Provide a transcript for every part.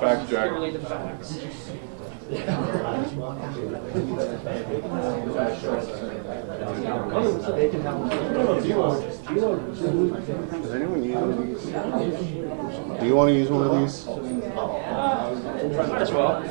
Fact check. Purely the facts. Does anyone use these? Do you want to use one of these? Might as well.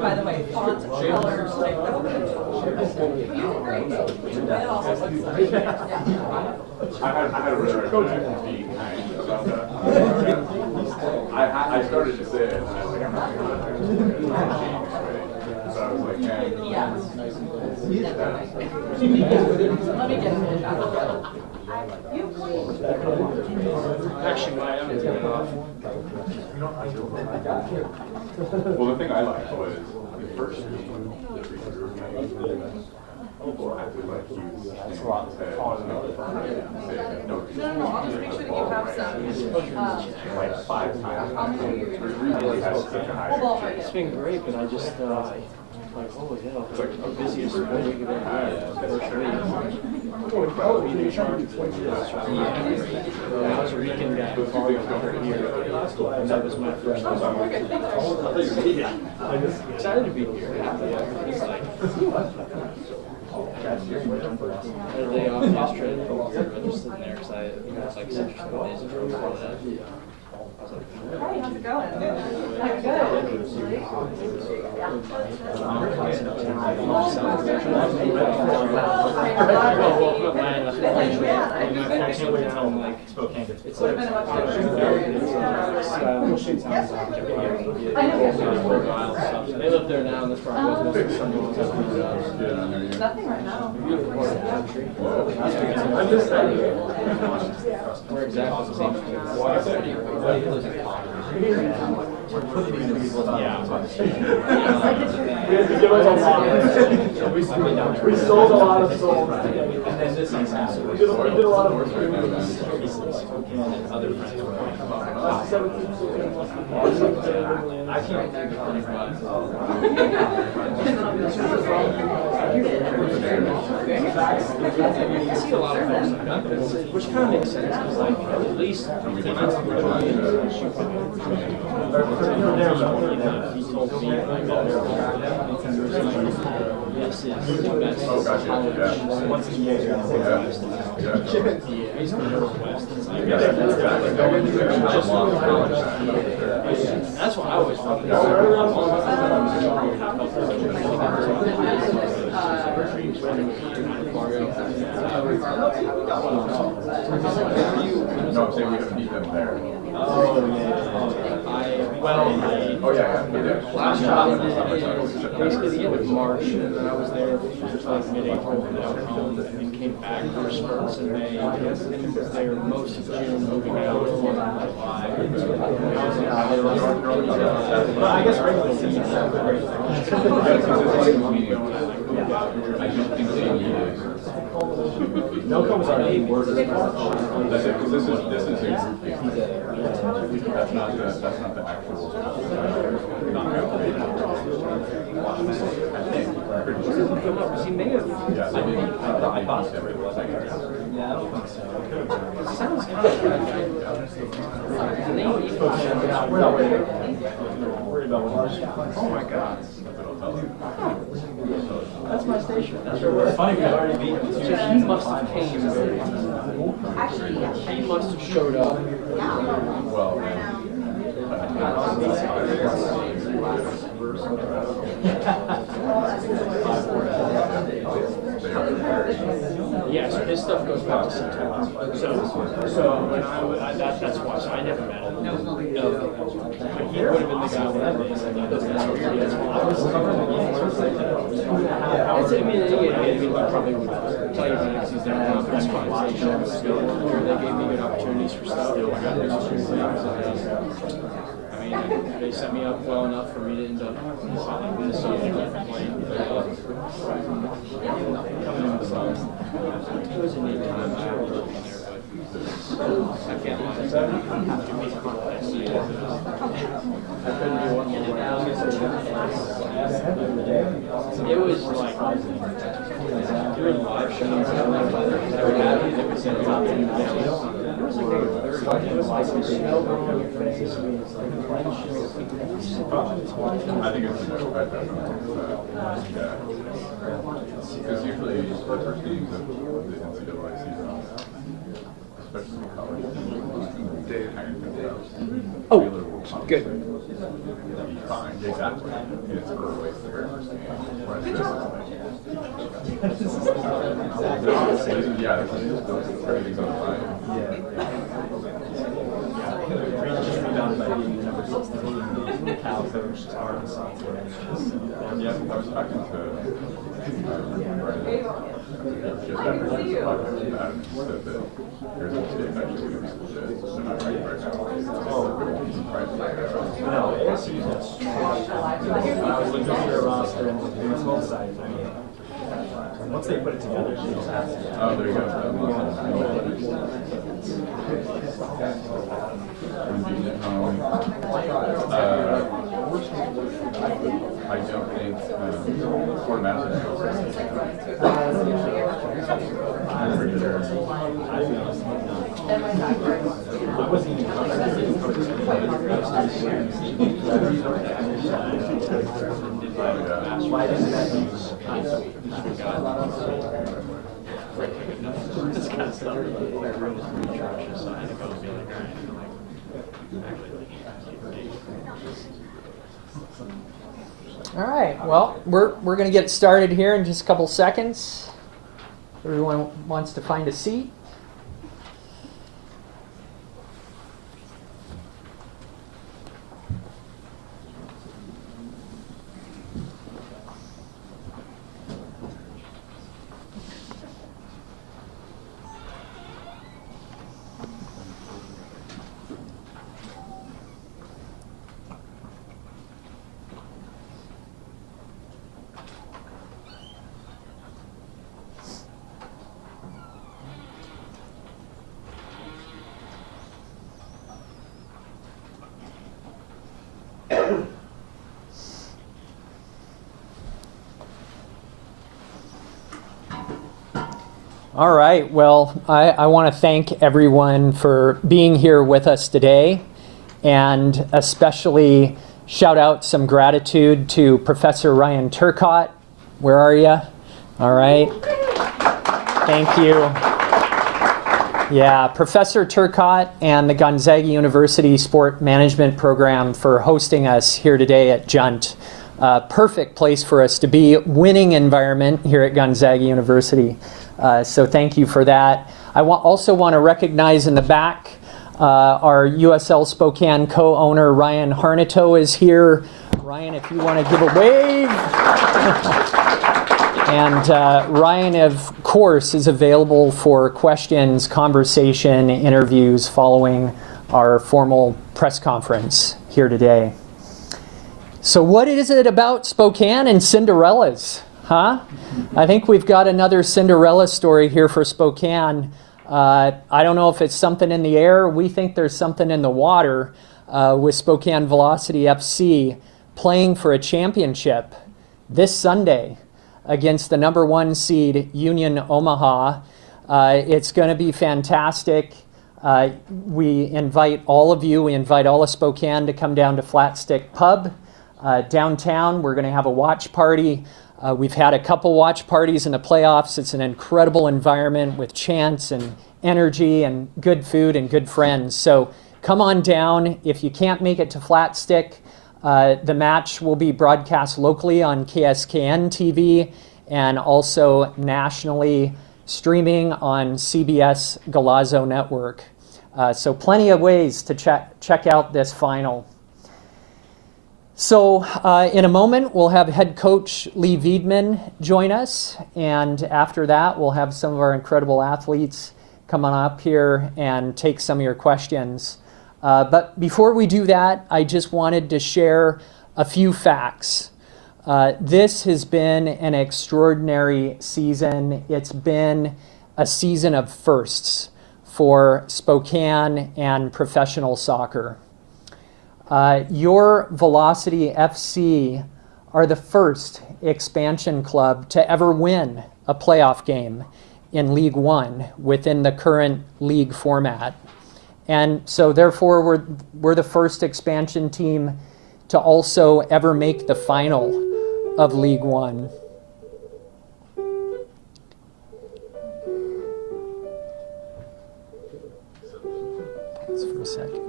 By the way, fonts, colors, like, you were great. I had a really hard time being kind about that. I started to say it, and I was like, I'm not going to so I was like, hey. Yeah. Let me get it out of Actually, my own is getting off. Well, the thing I liked was the first game that we drew people acted like he was that's a lot. No, I'll just make sure that you have some. Like 5 times. Really has such a high. It's been great, but I just like, holy hell, it's like the busiest week of every year. First week. Being in charge of the I was a weekend guy for a year, and that was my first time. I'm excited to be here. It's like, I had a day off yesterday, but I'm just sitting there because it's like 6 or 7 days before that. I was like, Hey, how's it going? I'm Spokane. It's like they live there now, and this probably was nothing right now. We're exactly the same. We sold a lot of souls. And then this is we did a lot of work. Other friends. I can't think of anybody. I see a lot of folks like that, which kind of makes sense, because like, at least he told me like, this is the best college once a year. He's from the Northwest. That's what I always thought. No, I'm saying we haven't beat them there. Oh yeah. Last job is basically the end of March, and then I was there for like mid-April, and I went home and came back for spurts in May, and they were most of June moving out to July. But I guess regular season is great. I don't think they need it. No comes our name word. That's it, because this is a group game. That's not the actual. He may have. Yeah, I thought so. Yeah, I don't think so. It sounds kind of like the name We're not worried about ours. Oh my God. That's my station. That's where we're Funny, we've already beaten two. So he must have came very he must have showed up. Well, Yeah, so his stuff goes back to September. So when that's why. So I never met him. But he would have been the guy when I was. I mean, he probably would tell you that he's there now. Press conversations. They gave me good opportunities for stuff. I mean, they set me up well enough for me to end up Minnesota playing. It was a neat time. I was working there, but I can't lie. To me, it was like doing live shows. There was a top 10 there was like I think it's much better. Yeah. Because usually the first games of the NCAA season, especially in college, they hire themselves. Oh, good. Fine, exactly. It's early, so you're yeah, everything's on fire. Yeah, I was talking to just after he was talking about it, and said that there's a kid actually going to be legit. They're not right now. There won't be surprised by that. I was looking at your roster and the baseball side. Once they put it together, she just has to. Oh, there you go. I don't think Fort Madison I wasn't even why didn't that use? this kind of stuff. So I had to go and be like, all right, All right, well, we're going to get started here in just a couple seconds. Everyone wants to find a seat. All right, well, I want to thank everyone for being here with us today, and especially shout out some gratitude to Professor Ryan Turcotte. Where are you? All right. Thank you. Yeah, Professor Turcotte and the Gonzaga University Sport Management Program for hosting us here today at Junt. Perfect place for us to be, winning environment here at Gonzaga University. So thank you for that. I also want to recognize in the back our USL Spokane co-owner Ryan Harnito is here. Ryan, if you want to give a wave. And Ryan, of course, is available for questions, conversation, interviews following our formal press conference here today. So what is it about Spokane and Cinderellas? Huh? I think we've got another Cinderella story here for Spokane. I don't know if it's something in the air. We think there's something in the water with Spokane Velocity FC playing for a championship this Sunday against the number 1 seed Union Omaha. It's going to be fantastic. We invite all of you, we invite all of Spokane to come down to Flat Stick Pub downtown. We're going to have a watch party. We've had a couple watch parties in the playoffs. It's an incredible environment with chants and energy and good food and good friends. So come on down. If you can't make it to Flat Stick, The match will be broadcast locally on KSKN TV and also nationally streaming on CBS Golazo Network. So plenty of ways to check out this final. So in a moment, we'll have head coach Leigh Veidman join us. And after that, we'll have some of our incredible athletes come on up here and take some of your questions. But before we do that, I just wanted to share a few facts. This has been an extraordinary season. It's been a season of firsts for Spokane and professional soccer. Your Velocity FC are the first expansion club to ever win a playoff game in League One within the current league format. And so therefore we're the first expansion team to also ever make the final of League One. Pause for a second.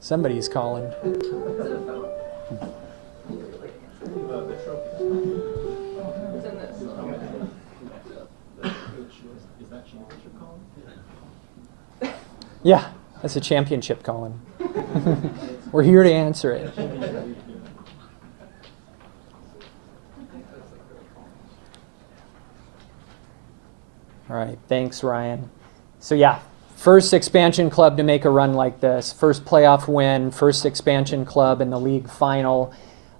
Somebody's calling. Yeah, that's a championship calling. We're here to answer it. All right, thanks, Ryan. So yeah, first expansion club to make a run like this, first playoff win, first expansion club in the league final.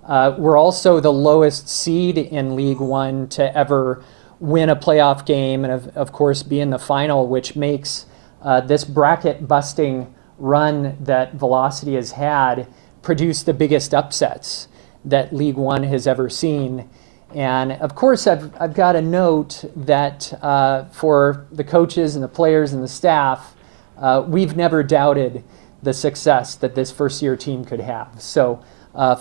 We're also the lowest seed in League One to ever win a playoff game and, of course, be in the final, which makes this bracket-busting run that Velocity has had produce the biggest upsets that League One has ever seen. And, of course, I've got to note that for the coaches and the players and the staff, we've never doubted the success that this first-year team could have. So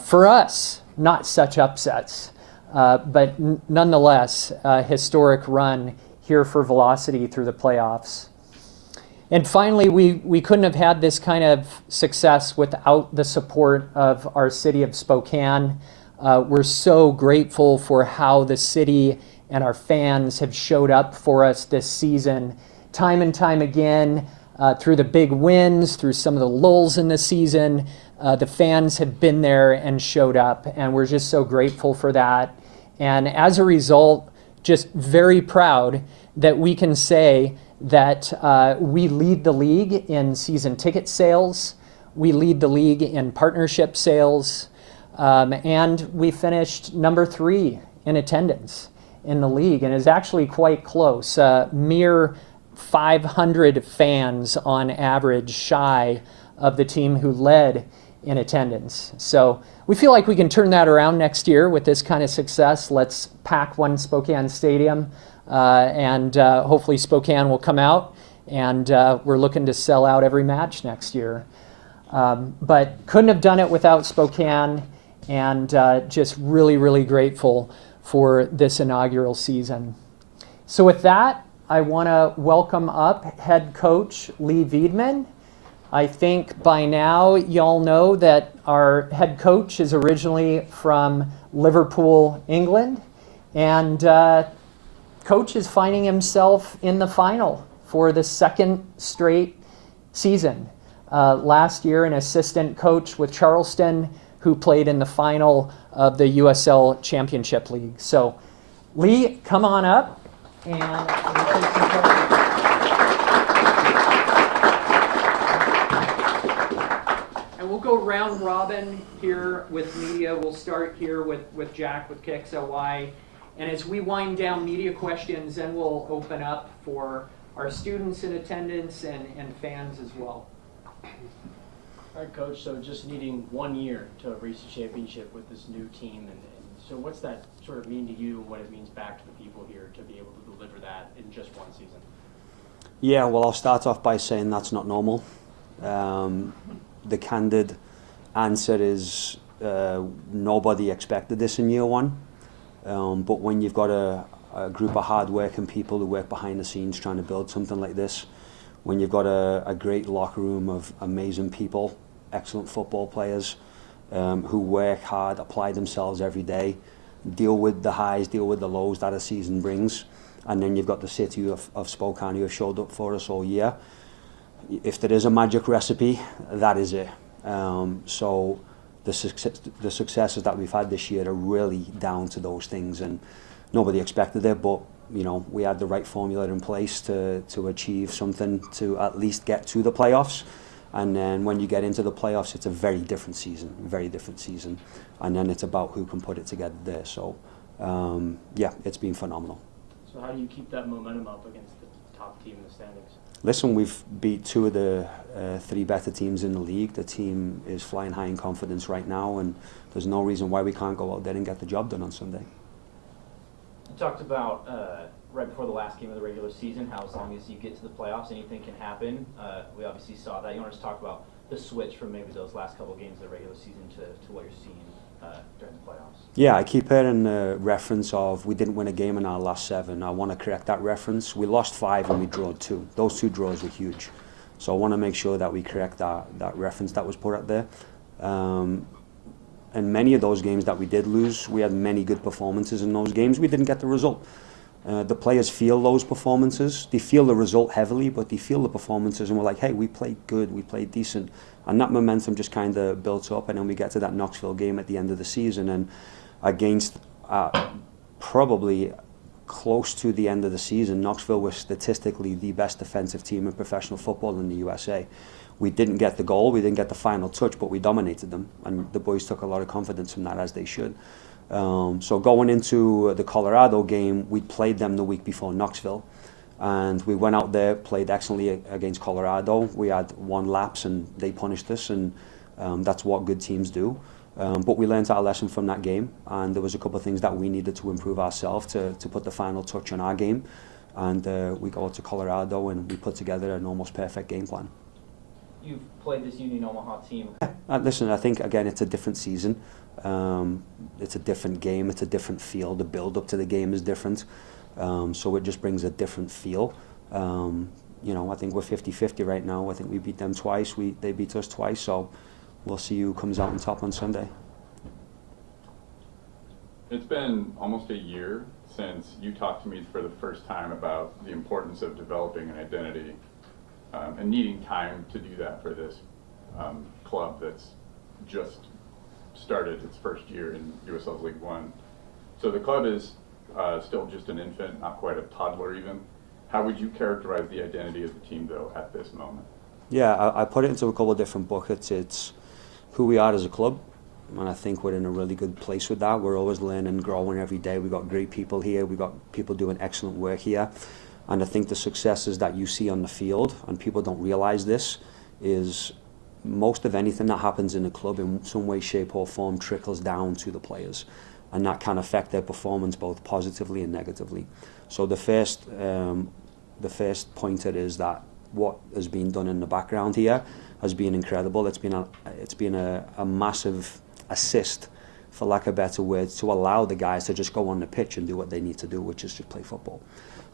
for us, not such upsets, but nonetheless, a historic run here for Velocity through the playoffs. And finally, we couldn't have had this kind of success without the support of our city of Spokane. We're so grateful for how the city and our fans have showed up for us this season, time and time again, through the big wins, through some of the lulls in the season. The fans have been there and showed up, and we're just so grateful for that. And as a result, just very proud that we can say that we lead the league in season ticket sales, we lead the league in partnership sales, and we finished number 3 in attendance in the league, and is actually quite close, mere 500 fans on average shy of the team who led in attendance. So we feel like we can turn that around next year with this kind of success. Let's pack one Spokane Stadium. And hopefully Spokane will come out, and we're looking to sell out every match next year. But couldn't have done it without Spokane, and just really, really grateful for this inaugural season. So with that, I want to welcome up head coach Leigh Veidman. I think by now y'all know that our head coach is originally from Liverpool, England, and Coach is finding himself in the final for the second straight season. Last year, an assistant coach with Charleston who played in the final of the USL Championship League. So, Leigh, come on up and we'll take some questions. And we'll go round robin here with media. We'll start here with Jack with KXLY. And as we wind down media questions, then we'll open up for our students in attendance and fans as well. All right, Coach, so just needing 1 year to reach the championship with this new team. And so what's that sort of mean to you and what it means back to the people here to be able to deliver that in just one season? Yeah, well, I'll start off by saying that's not normal. The candid answer is nobody expected this in year one. But when you've got a group of hard-working people who work behind the scenes trying to build something like this, when you've got a great locker room of amazing people, excellent football players who work hard, apply themselves every day, deal with the highs, deal with the lows that a season brings, and then you've got the city of Spokane who have showed up for us all year. If there is a magic recipe, that is it. So the successes that we've had this year are really down to those things, and nobody expected it, but you know, we had the right formula in place to achieve something to at least get to the playoffs. And then when you get into the playoffs, it's a very different season. And then it's about who can put it together there. So, yeah, it's been phenomenal. So how do you keep that momentum up against the top team in the standings? Listen, we've beat 2 of the 3 better teams in the league. The team is flying high in confidence right now, and there's no reason why we can't go out there and get the job done on Sunday. You talked about right before the last game of the regular season, how as long as you get to the playoffs, anything can happen. We obviously saw that. You want to just talk about the switch from maybe those last couple of games of the regular season to what you're seeing during the playoffs? Yeah, I keep hearing the reference of we didn't win a game in our last 7. I want to correct that reference. We lost 5 and we drew 2. Those 2 draws were huge. So I want to make sure that we correct that reference that was put out there. And many of those games that we did lose, we had many good performances in those games. We didn't get the result. The players feel those performances. They feel the result heavily, but they feel the performances and we're like, hey, we played good, we played decent. And that momentum just kind of built up, and then we get to that Knoxville game at the end of the season, and against probably close to the end of the season, Knoxville was statistically the best defensive team in professional football in the USA. We didn't get the goal, we didn't get the final touch, but we dominated them, and the boys took a lot of confidence from that, as they should. So going into the Colorado game, we played them the week before Knoxville, and we went out there, played excellently against Colorado. We had 1 lapse and they punished us, and that's what good teams do. But we learned our lesson from that game, and there was a couple of things that we needed to improve ourselves to put the final touch on our game. And we go out to Colorado and we put together an almost perfect game plan. You've played this Union Omaha team. Listen, I think, again, it's a different season. It's a different game. It's a different feel. The build-up to the game is different. So it just brings a different feel. You know, I think we're 50-50 right now. I think we beat them twice. They beat us twice. So we'll see who comes out on top on Sunday. It's been almost a year since you talked to me for the first time about the importance of developing an identity and needing time to do that for this club that's just started its first year in USL League One. So the club is still just an infant, not quite a toddler even. How would you characterize the identity of the team, though, at this moment? Yeah, I put it into a couple of different buckets. It's who we are as a club, and I think we're in a really good place with that. We're always learning and growing every day. We've got great people here. We've got people doing excellent work here. And I think the successes that you see on the field, and people don't realize this, is most of anything that happens in a club in some way, shape or form trickles down to the players. And that can affect their performance both positively and negatively. So the first pointer is that what has been done in the background here has been incredible. It's been a massive assist, for lack of better words, to allow the guys to just go on the pitch and do what they need to do, which is just play football.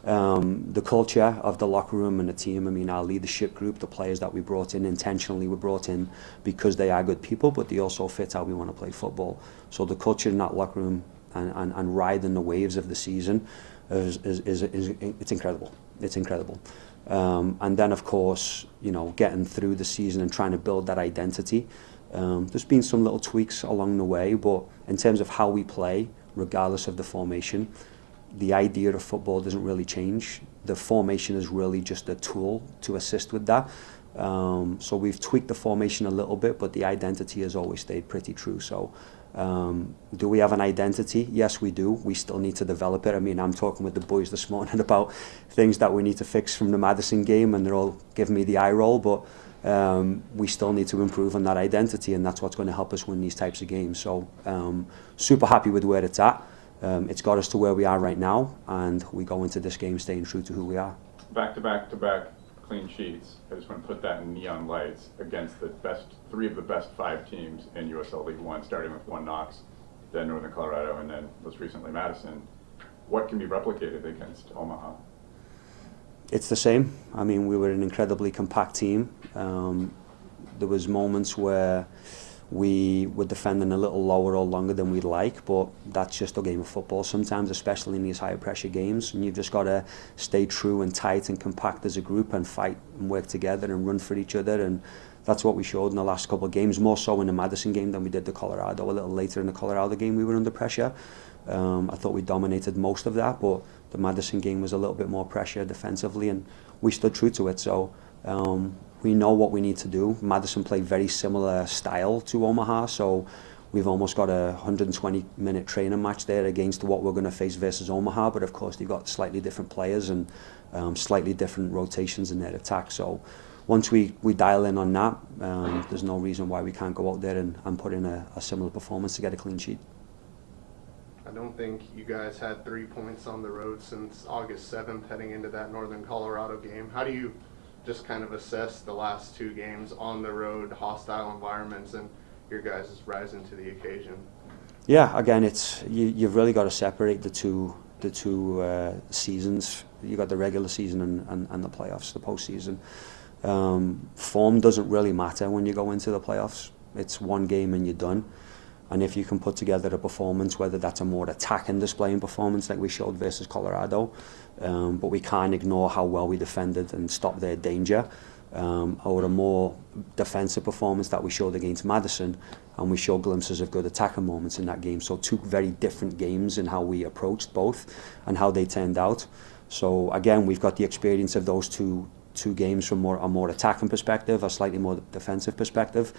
The culture of the locker room and the team, I mean, our leadership group, the players that we brought in intentionally were brought in because they are good people, but they also fit how we want to play football. So the culture in that locker room and riding the waves of the season it's incredible. It's incredible. And then, of course, you know, getting through the season and trying to build that identity. There's been some little tweaks along the way, but in terms of how we play, regardless of the formation, the idea of football doesn't really change. The formation is really just a tool to assist with that. So we've tweaked the formation a little bit, but the identity has always stayed pretty true. So do we have an identity? Yes, we do. We still need to develop it. I mean, I'm talking with the boys this morning about things that we need to fix from the Madison game, and they're all giving me the eye roll, but we still need to improve on that identity, and that's what's going to help us win these types of games. So super happy with where it's at. It's got us to where we are right now, and we go into this game staying true to who we are. Back to back to back clean sheets. I just want to put that in neon lights against the best 3 of the best 5 teams in USL League One, starting with 1 Knox, then Northern Colorado, and then most recently Madison. What can be replicated against Omaha? It's the same. I mean, we were an incredibly compact team. There was moments where we were defending a little lower or longer than we'd like, but that's just a game of football sometimes, especially in these higher pressure games. And you've just got to stay true and tight and compact as a group and fight and work together and run for each other. And that's what we showed in the last couple of games, more so in the Madison game than we did the Colorado. A little later in the Colorado game, we were under pressure. I thought we dominated most of that, but the Madison game was a little bit more pressure defensively, and we stood true to it. So we know what we need to do. Madison played very similar style to Omaha, so we've almost got a 120-minute training match there against what we're going to face versus Omaha. But of course, they've got slightly different players and slightly different rotations in their attack. So once we dial in on that, there's no reason why we can't go out there and put in a similar performance to get a clean sheet. I don't think you guys had 3 points on the road since August 7th heading into that Northern Colorado game. How do you just kind of assess the last 2 games on the road, hostile environments, and your guys rising to the occasion? Yeah, again, you've really got to separate the two seasons. You got the regular season and the playoffs, the postseason. Form doesn't really matter when you go into the playoffs. It's one game and you're done. And if you can put together a performance, whether that's a more attacking displaying performance like we showed versus Colorado, but we can't ignore how well we defended and stopped their danger, or a more defensive performance that we showed against Madison, and we showed glimpses of good attacking moments in that game. So 2 very different games in how we approached both and how they turned out. So again, we've got the experience of those two games from a more attacking perspective, a slightly more defensive perspective.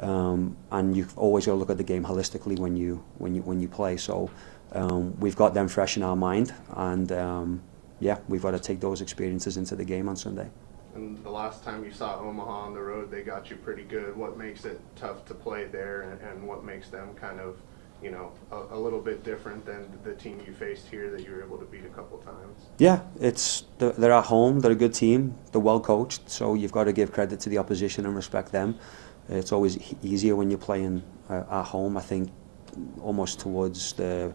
And you've always got to look at the game holistically when you play. So we've got them fresh in our mind, and we've got to take those experiences into the game on Sunday. And the last time you saw Omaha on the road, they got you pretty good. What makes it tough to play there, and what makes them kind of, a little bit different than the team you faced here that you were able to beat a couple times? Yeah, they're at home. They're a good team. They're well coached. So you've got to give credit to the opposition and respect them. It's always easier when you're playing at home. I think almost towards the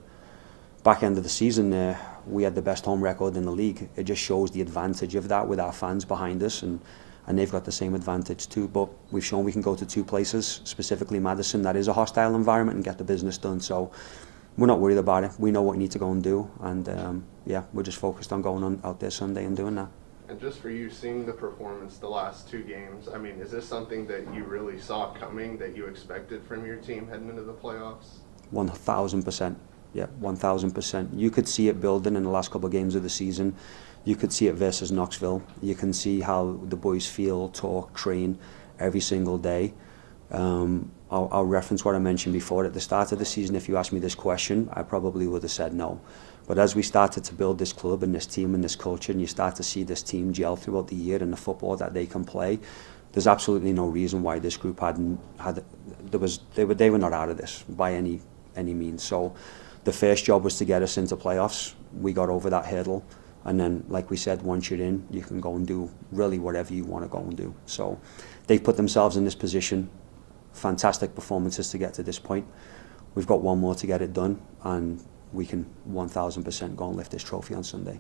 back end of the season there, we had the best home record in the league. It just shows the advantage of that with our fans behind us, and they've got the same advantage too. But we've shown we can go to 2 places, specifically Madison, that is a hostile environment, and get the business done. So we're not worried about it. We know what we need to go and do, and we're just focused on going on out there Sunday and doing that. And just for you, seeing the performance the last 2 games, I mean, is this something that you really saw coming, that you expected from your team heading into the playoffs? 1,000%. Yeah, 1,000%. You could see it building in the last couple of games of the season. You could see it versus Knoxville. You can see how the boys feel, talk, train every single day. I'll reference what I mentioned before. At the start of the season, if you asked me this question, I probably would have said no. But as we started to build this club and this team and this culture, and you start to see this team gel throughout the year and the football that they can play, there's absolutely no reason why this group they were not out of this by any means. So the first job was to get us into playoffs. We got over that hurdle, and then, like we said, once you're in, you can go and do really whatever you want to go and do. So they've put themselves in this position. Fantastic performances to get to this point. We've got one more to get it done, and we can 1,000% go and lift this trophy on Sunday.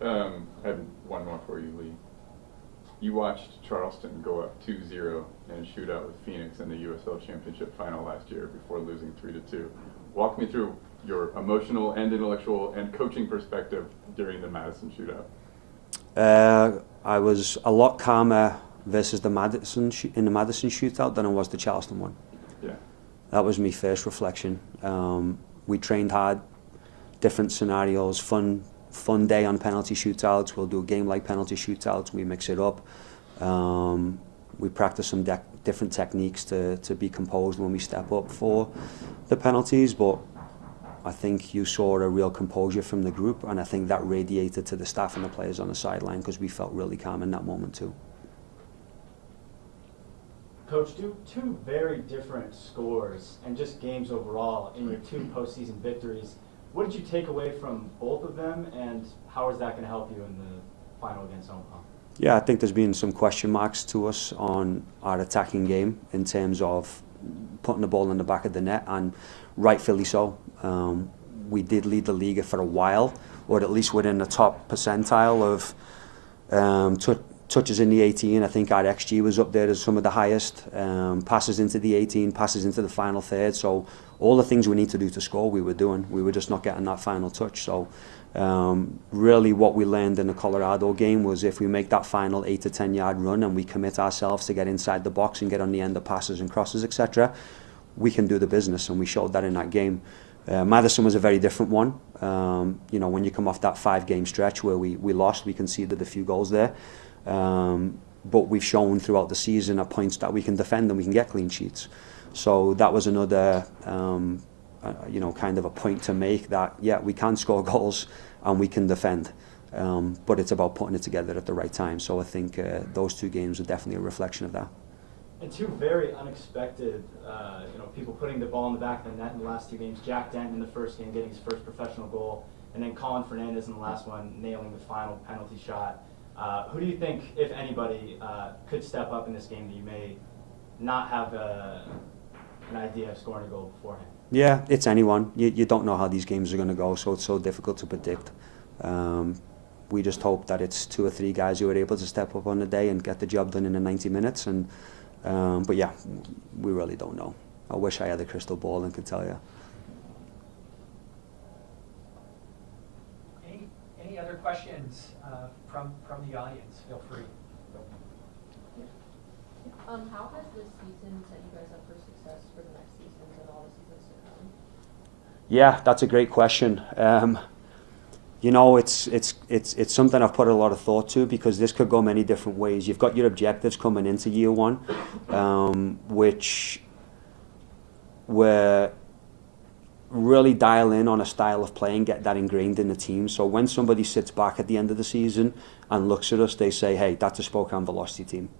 I had one more for you, Lee. You watched Charleston go up 2-0 in a shootout with Phoenix in the USL Championship Final last year before losing 3-2. Walk me through your emotional and intellectual and coaching perspective during the Madison shootout. I was a lot calmer versus the Madison shootout than I was the Charleston one. Yeah. That was my first reflection. We trained hard, different scenarios, fun day on penalty shootouts. We'll do a game like penalty shootouts. We mix it up. We practice some different techniques to be composed when we step up for the penalties. But I think you saw a real composure from the group, and I think that radiated to the staff and the players on the sideline because we felt really calm in that moment too. Coach, two very different scores and just games overall in your 2 postseason victories. What did you take away from both of them, and how is that going to help you in the final against Omaha? Yeah, I think there's been some question marks to us on our attacking game in terms of putting the ball in the back of the net, and rightfully so. we did lead the league for a while, or at least within the top percentile of touches in the 18. I think our XG was up there as some of the highest. Passes into the 18, passes into the final third. So all the things we need to do to score, we were doing. We were just not getting that final touch. So really what we learned in the Colorado game was if we make that final 8 to 10 yard run and we commit ourselves to get inside the box and get on the end of passes and crosses, etc., we can do the business, and we showed that in that game. Madison was a very different one. You know, when you come off that 5-game stretch where we lost, we conceded a few goals there. But we've shown throughout the season at points that we can defend and we can get clean sheets. So that was another, you know, kind of a point to make that, yeah, we can score goals and we can defend. But it's about putting it together at the right time. So I think those 2 games are definitely a reflection of that. And 2 very unexpected, you know, people putting the ball in the back of the net in the last 2 games. Jack Denton in the first game getting his first professional goal, and then Collin Fernandez in the last one nailing the final penalty shot. Who do you think, if anybody, could step up in this game that you may not have an idea of scoring a goal beforehand? Yeah, it's anyone. You don't know how these games are going to go, so it's so difficult to predict. We just hope that it's 2 or 3 guys who are able to step up on the day and get the job done in the 90 minutes. And but yeah, we really don't know. I wish I had a crystal ball and could tell you. Any other questions from the audience? Feel free. How has this season set you guys up for success for the next seasons and all the seasons to come? Yeah, that's a great question. You know, it's something I've put a lot of thought to, because this could go many different ways. You've got your objectives coming into year one, which were really dial in on a style of play and get that ingrained in the team. So when somebody sits back at the end of the season and looks at us, they say, hey, that's a Spokane Velocity team.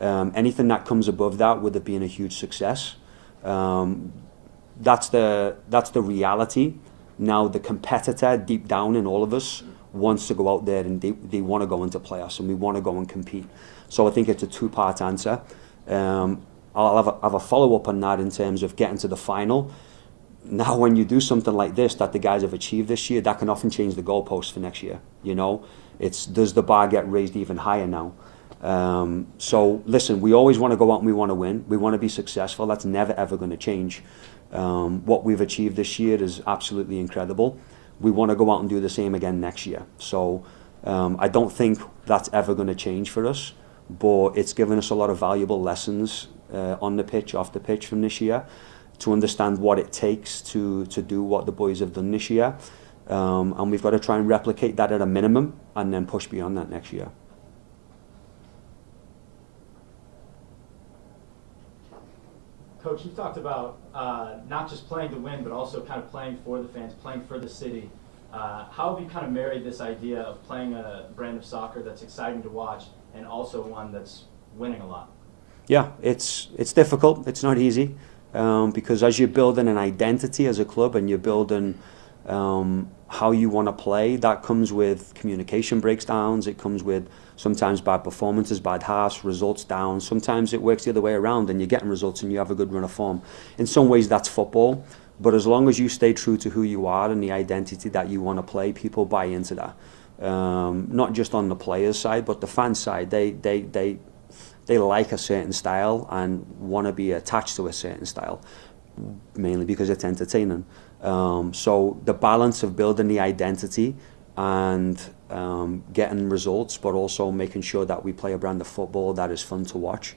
Anything that comes above that would have been a huge success. That's the reality. Now the competitor deep down in all of us wants to go out there and they want to go into playoffs, and we want to go and compete. So I think it's a 2-part answer. I'll have a follow-up on that in terms of getting to the final. Now when you do something like this that the guys have achieved this year, that can often change the goalpost for next year. You know, does the bar get raised even higher now? So listen, we always want to go out and we want to win. We want to be successful. That's never ever going to change. What we've achieved this year is absolutely incredible. We want to go out and do the same again next year. So I don't think that's ever going to change for us, but it's given us a lot of valuable lessons on the pitch, off the pitch from this year, to understand what it takes to do what the boys have done this year. And we've got to try and replicate that at a minimum and then push beyond that next year. Coach, you talked about not just playing to win, but also kind of playing for the fans, playing for the city. How have you kind of married this idea of playing a brand of soccer that's exciting to watch and also one that's winning a lot? Yeah, it's difficult. It's not easy, because as you're building an identity as a club and you're building how you want to play, that comes with communication breakdowns. It comes with sometimes bad performances, bad halves, results down. Sometimes it works the other way around and you're getting results and you have a good run of form. In some ways that's football, but as long as you stay true to who you are and the identity that you want to play, people buy into that. Not just on the players' side, but the fan side. They like a certain style and want to be attached to a certain style, mainly because it's entertaining. So the balance of building the identity and getting results, but also making sure that we play a brand of football that is fun to watch.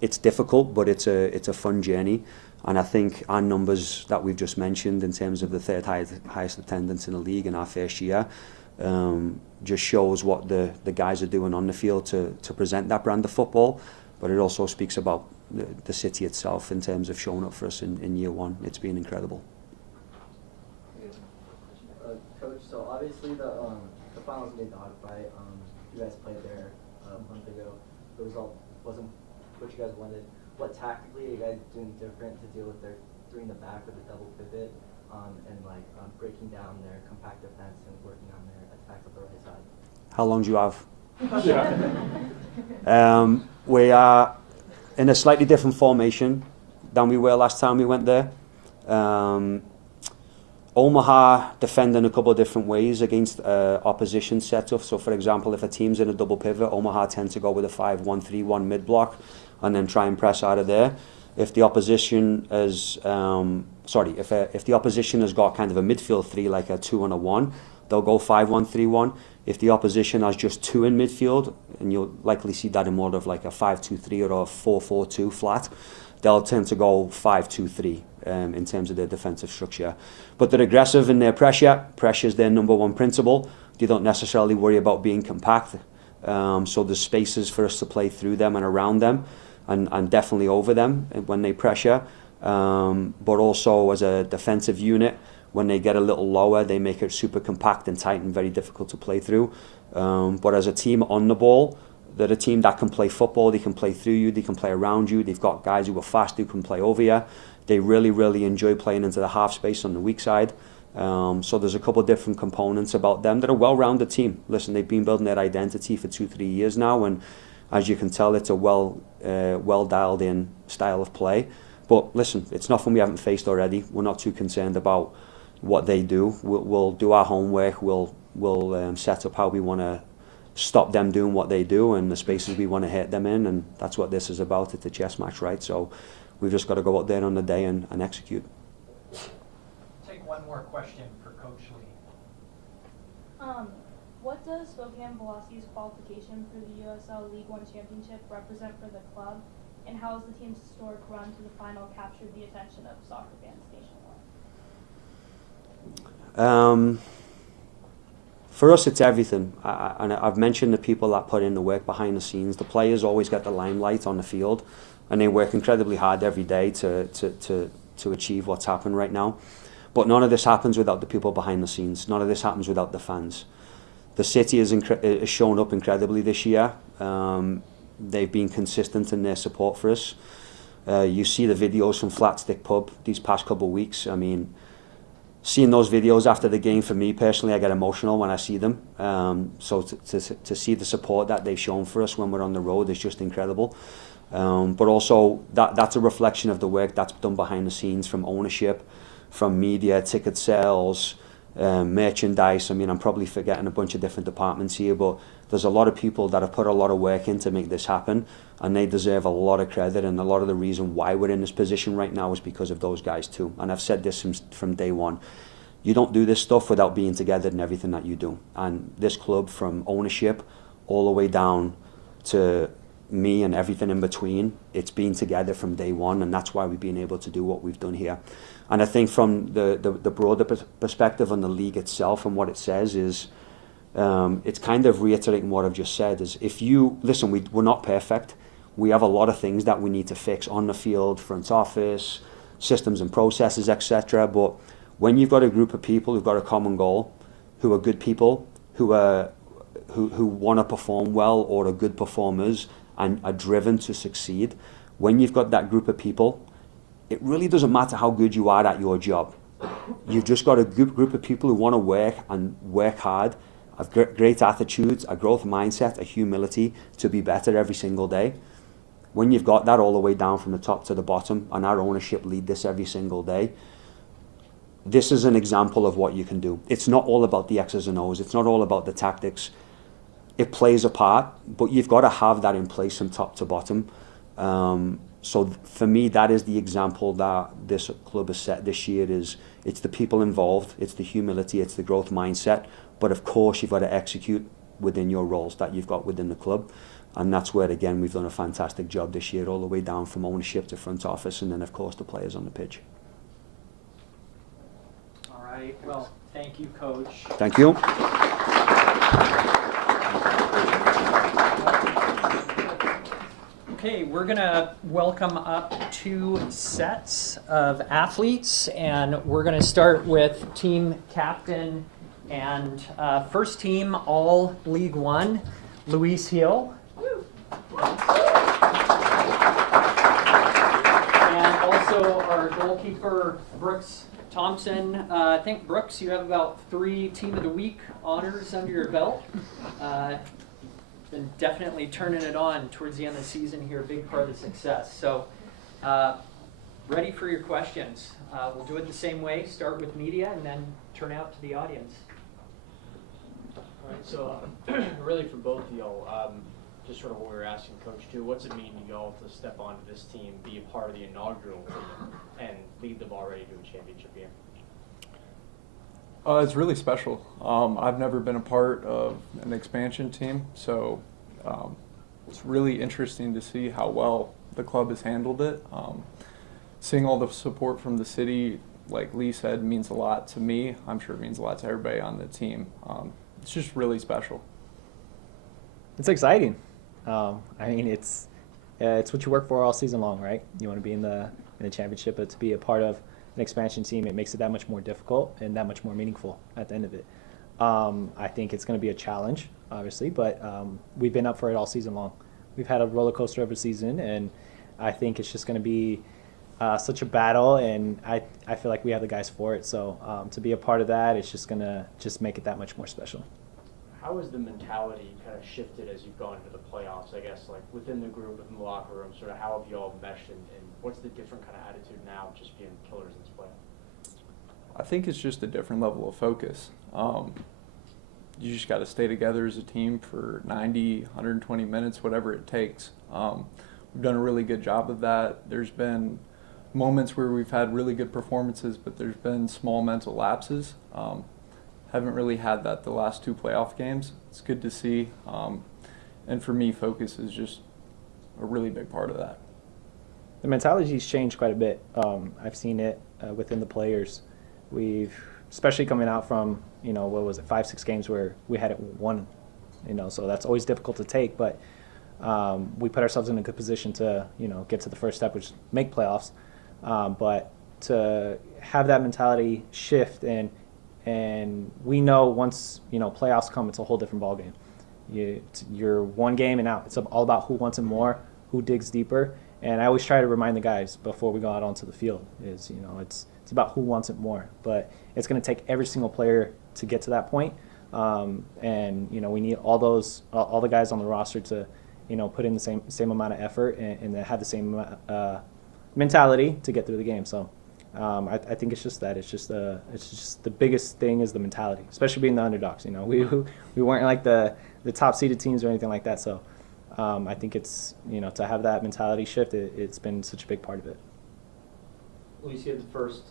It's difficult, but it's a fun journey. And I think our numbers that we've just mentioned in terms of the third highest attendance in the league in our first year just shows what the guys are doing on the field to present that brand of football. But it also speaks about the city itself in terms of showing up for us in year one. It's been incredible. Coach, so obviously the finals in the dogfight, you guys played there a month ago. The result wasn't what you guys wanted. What tactically are you guys doing different to deal with their 3 in the back with a double pivot and breaking down their compact defense and working on their attacks at the right side? How long do you have? We are in a slightly different formation than we were last time we went there. Omaha defend in a couple of different ways against opposition setup. So, for example, if a team's in a double pivot, Omaha tend to go with a 5-1-3-1 mid block and then try and press out of there. If the opposition is, if the opposition has got kind of a midfield three, like a 2 and a 1, they'll go 5-1-3-1. If the opposition has just 2 in midfield, and you'll likely see that in more of like a 5-2-3 or a 4-4-2 flat, they'll tend to go 5-2-3 in terms of their defensive structure. But they're aggressive in their pressure. Pressure is their number one principle. They don't necessarily worry about being compact. So there's spaces for us to play through them and around them, and definitely over them when they pressure. But also as a defensive unit, when they get a little lower, they make it super compact and tight and very difficult to play through. But as a team on the ball, they're a team that can play football. They can play through you. They can play around you. They've got guys who are fast who can play over you. They really, really enjoy playing into the half space on the weak side. So there's a couple of different components about them that are a well-rounded team. Listen, they've been building their identity for 2-3 years now, and as you can tell, it's a well dialed in style of play. But listen, it's nothing we haven't faced already. We're not too concerned about what they do. We'll do our homework. We'll set up how we want to stop them doing what they do and the spaces we want to hit them in, and that's what this is about. It's a chess match, right? So we've just got to go out there on the day and execute. Take one more question for Coach Leigh. What does Spokane Velocity's qualification for the USL League One Championship represent for the club, and how has the team's historic run to the final captured the attention of soccer fans nationwide? For us, it's everything. And I've mentioned the people that put in the work behind the scenes. The players always get the limelight on the field, and they work incredibly hard every day to achieve what's happened right now. But none of this happens without the people behind the scenes. None of this happens without the fans. The city has shown up incredibly this year. They've been consistent in their support for us. You see the videos from Flat Stick Pub these past couple of weeks. I mean, seeing those videos after the game, for me personally, I get emotional when I see them. So to see the support that they've shown for us when we're on the road is just incredible. But also that's a reflection of the work that's done behind the scenes, from ownership, from media, ticket sales, merchandise. I mean, I'm probably forgetting a bunch of different departments here, but there's a lot of people that have put a lot of work in to make this happen, and they deserve a lot of credit. And a lot of the reason why we're in this position right now is because of those guys too. And I've said this from day one. You don't do this stuff without being together in everything that you do. And this club, from ownership all the way down to me and everything in between, it's been together from day one, and that's why we've been able to do what we've done here. And I think from the broader perspective on the league itself and what it says is, it's kind of reiterating what I've just said, is if you, listen, we're not perfect. We have a lot of things that we need to fix on the field, front office, systems and processes, etc. But when you've got a group of people who've got a common goal, who are good people, who want to perform well or are good performers and are driven to succeed, when you've got that group of people, it really doesn't matter how good you are at your job. You've just got a group of people who want to work and work hard, have great attitudes, a growth mindset, a humility to be better every single day. When you've got that all the way down from the top to the bottom, and our ownership lead this every single day, this is an example of what you can do. It's not all about the X's and O's. It's not all about the tactics. It plays a part, but you've got to have that in place from top to bottom. So for me, that is the example that this club has set this year. It's the people involved, it's the humility, it's the growth mindset. But of course, you've got to execute within your roles that you've got within the club. And that's where, again, we've done a fantastic job this year, all the way down from ownership to front office, and then, of course, the players on the pitch. All right. Well, thank you, Coach. Thank you. Okay, we're going to welcome up 2 sets of athletes, and we're going to start with team captain and first team all League One, Luis Gil. And also our goalkeeper, Brooks Thompson. I think, Brooks, you have about 3 Team of the Week honors under your belt. Been definitely turning it on towards the end of the season here, a big part of the success. So ready for your questions. We'll do it the same way, start with media and then turn out to the audience. All right, so really for both of y'all, just sort of what we were asking Coach too, what's it mean to y'all to step onto this team, be a part of the inaugural team, and lead them already to a championship game? It's really special. I've never been a part of an expansion team, so it's really interesting to see how well the club has handled it. Seeing all the support from the city, like Leigh said, means a lot to me. I'm sure it means a lot to everybody on the team. It's just really special. It's exciting. I mean, it's what you work for all season long, right? You want to be in the championship, but to be a part of an expansion team, it makes it that much more difficult and that much more meaningful at the end of it. I think it's going to be a challenge, obviously, but we've been up for it all season long. We've had a roller coaster of a season, and I think it's just going to be such a battle, and I feel like we have the guys for it. So to be a part of that, it's just going to make it that much more special. How has the mentality kind of shifted as you've gone into the playoffs, I guess, like within the group, within the locker room, sort of how have you all meshed, and what's the different kind of attitude now just being killers in this play? I think it's just a different level of focus. You just got to stay together as a team for 90, 120 minutes, whatever it takes. We've done a really good job of that. There's been moments where we've had really good performances, but there's been small mental lapses. Haven't really had that the last two playoff games. It's good to see. And for me, focus is just a really big part of that. The mentality's changed quite a bit. I've seen it within the players. Especially coming out from, 5-6 games where we hadn't won, so that's always difficult to take, but we put ourselves in a good position to, get to the first step, which is make playoffs. But to have that mentality shift, and we know once, playoffs come, it's a whole different ballgame. You're one game and out. It's all about who wants it more, who digs deeper. And I always try to remind the guys before we go out onto the field is, it's about who wants it more. But it's going to take every single player to get to that point. And, we need all the guys on the roster to, put in the same amount of effort and have the same mentality to get through the game. So I think it's just that. It's just the biggest thing is the mentality, especially being the underdogs. We weren't like the top seeded teams or anything like that. So I think it's, to have that mentality shift, it's been such a big part of it. Luis, you had the first,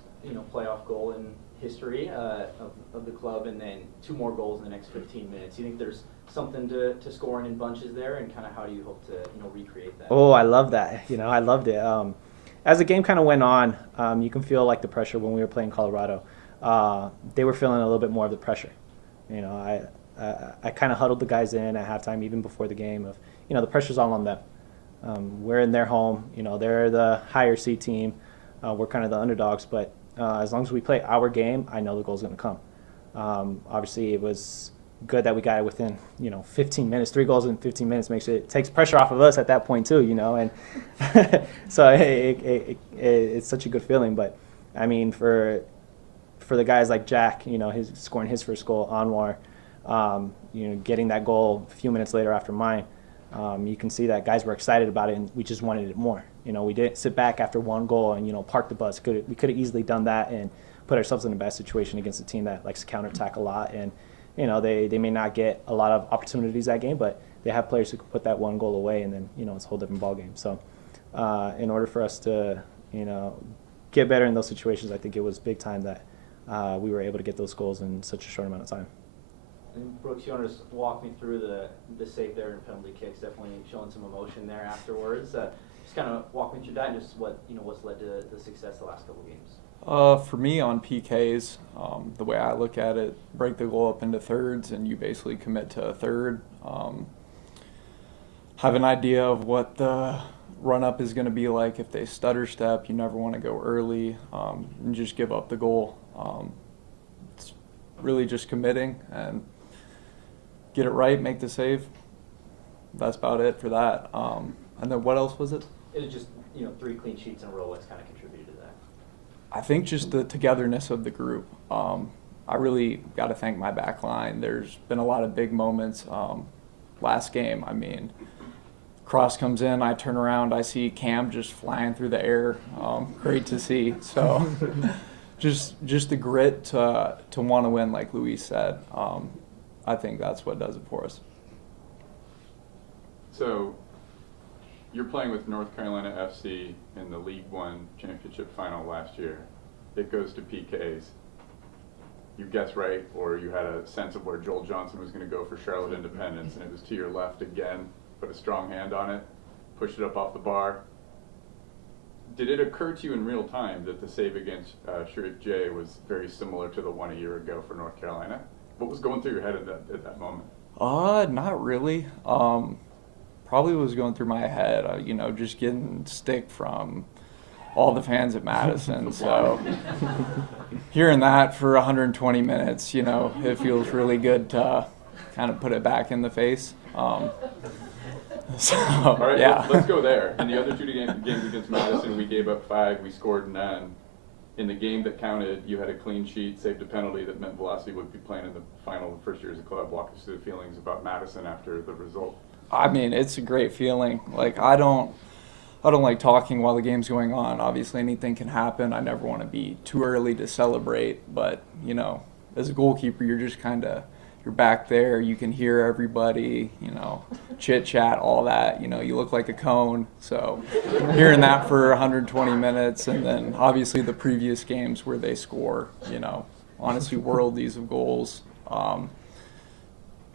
playoff goal in history of the club, and then 2 more goals in the next 15 minutes. You think there's something to scoring in bunches there, and kind of how do you hope to, recreate that? Oh, I love that. I loved it. As the game kind of went on, you can feel like the pressure when we were playing Colorado. They were feeling a little bit more of the pressure. I kind of huddled the guys in at halftime, even before the game, of, the pressure's all on them. We're in their home. They're the higher seed team. We're kind of the underdogs, but as long as we play our game, I know the goal's going to come. Obviously, it was good that we got it within 15 minutes. 3 goals in 15 minutes takes pressure off of us at that point too, and so it's such a good feeling. But I mean, for the guys like Jack, his scoring his first goal, Anwar, getting that goal a few minutes later after mine, you can see that guys were excited about it, and we just wanted it more. We didn't sit back after 1 goal and park the bus. We could have easily done that and put ourselves in a bad situation against a team that likes to counterattack a lot. And they may not get a lot of opportunities that game, but they have players who can put that 1 goal away, and then it's a whole different ball game. So in order for us to get better in those situations, I think it was big time that we were able to get those goals in such a short amount of time. And Brooks, you want to just walk me through the save there and penalty kicks? Definitely showing some emotion there afterwards. Just kind of walk me through that, and just what's led to the success the last couple games. For me, on PKs, the way I look at it, break the goal up into thirds, and you basically commit to a third. Have an idea of what the run-up is going to be like. If they stutter step, you never want to go early and just give up the goal. It's really just committing and get it right, make the save. That's about it for that. And then what else was it? It was just 3 clean sheets in a row. What's kind of contributed to that? I think just the togetherness of the group. I really got to thank my back line. There's been a lot of big moments. Last game, cross comes in, I turn around, I see Cam just flying through the air. Great to see. So just the grit to want to win, like Luis said. I think that's what does it for us. So you're playing with North Carolina FC in the League One Championship Final last year. It goes to PKs. You guessed right, or you had a sense of where Joel Johnson was going to go for Charlotte Independence, and it was to your left again, put a strong hand on it, pushed it up off the bar. Did it occur to you in real time that the save against Sharif J was very similar to the one a year ago for North Carolina? What was going through your head at that moment? Not really. Probably was going through my head, just getting stick from all the fans at Madison. So hearing that for 120 minutes, it feels really good to kind of put it back in the face. So, all right, yeah. let's go there. In the other two games against Madison, we gave up 5, we scored none. In the game that counted, you had a clean sheet, saved a penalty that meant Velocity would be playing in the final the first year as a club. Walk us through the feelings about Madison after the result. I mean, it's a great feeling. Like, I don't like talking while the game's going on. Obviously, anything can happen. I never want to be too early to celebrate. But, as a goalkeeper, you're just you're back there. You can hear everybody, chit-chat, all that. You look like a cone. So hearing that for 120 minutes, and then obviously the previous games where they score, honestly, worldies of goals.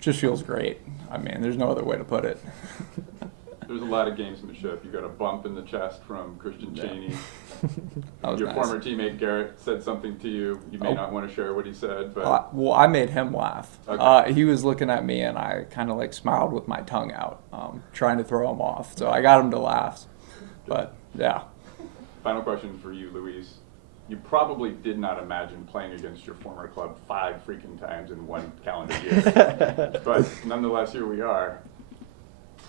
Just feels great. I mean, there's no other way to put it. There's a lot of gamesmanship. You got a bump in the chest from Christian Cheney. Your nice. former teammate Garrett said something to you. You may not want to share what he said, but well, I made him laugh. Okay. He was looking at me, and I kind of smiled with my tongue out, trying to throw him off. So I got him to laugh. But yeah. Final question for you, Luis. You probably did not imagine playing against your former club 5 freaking times in one calendar year. But nonetheless, here we are.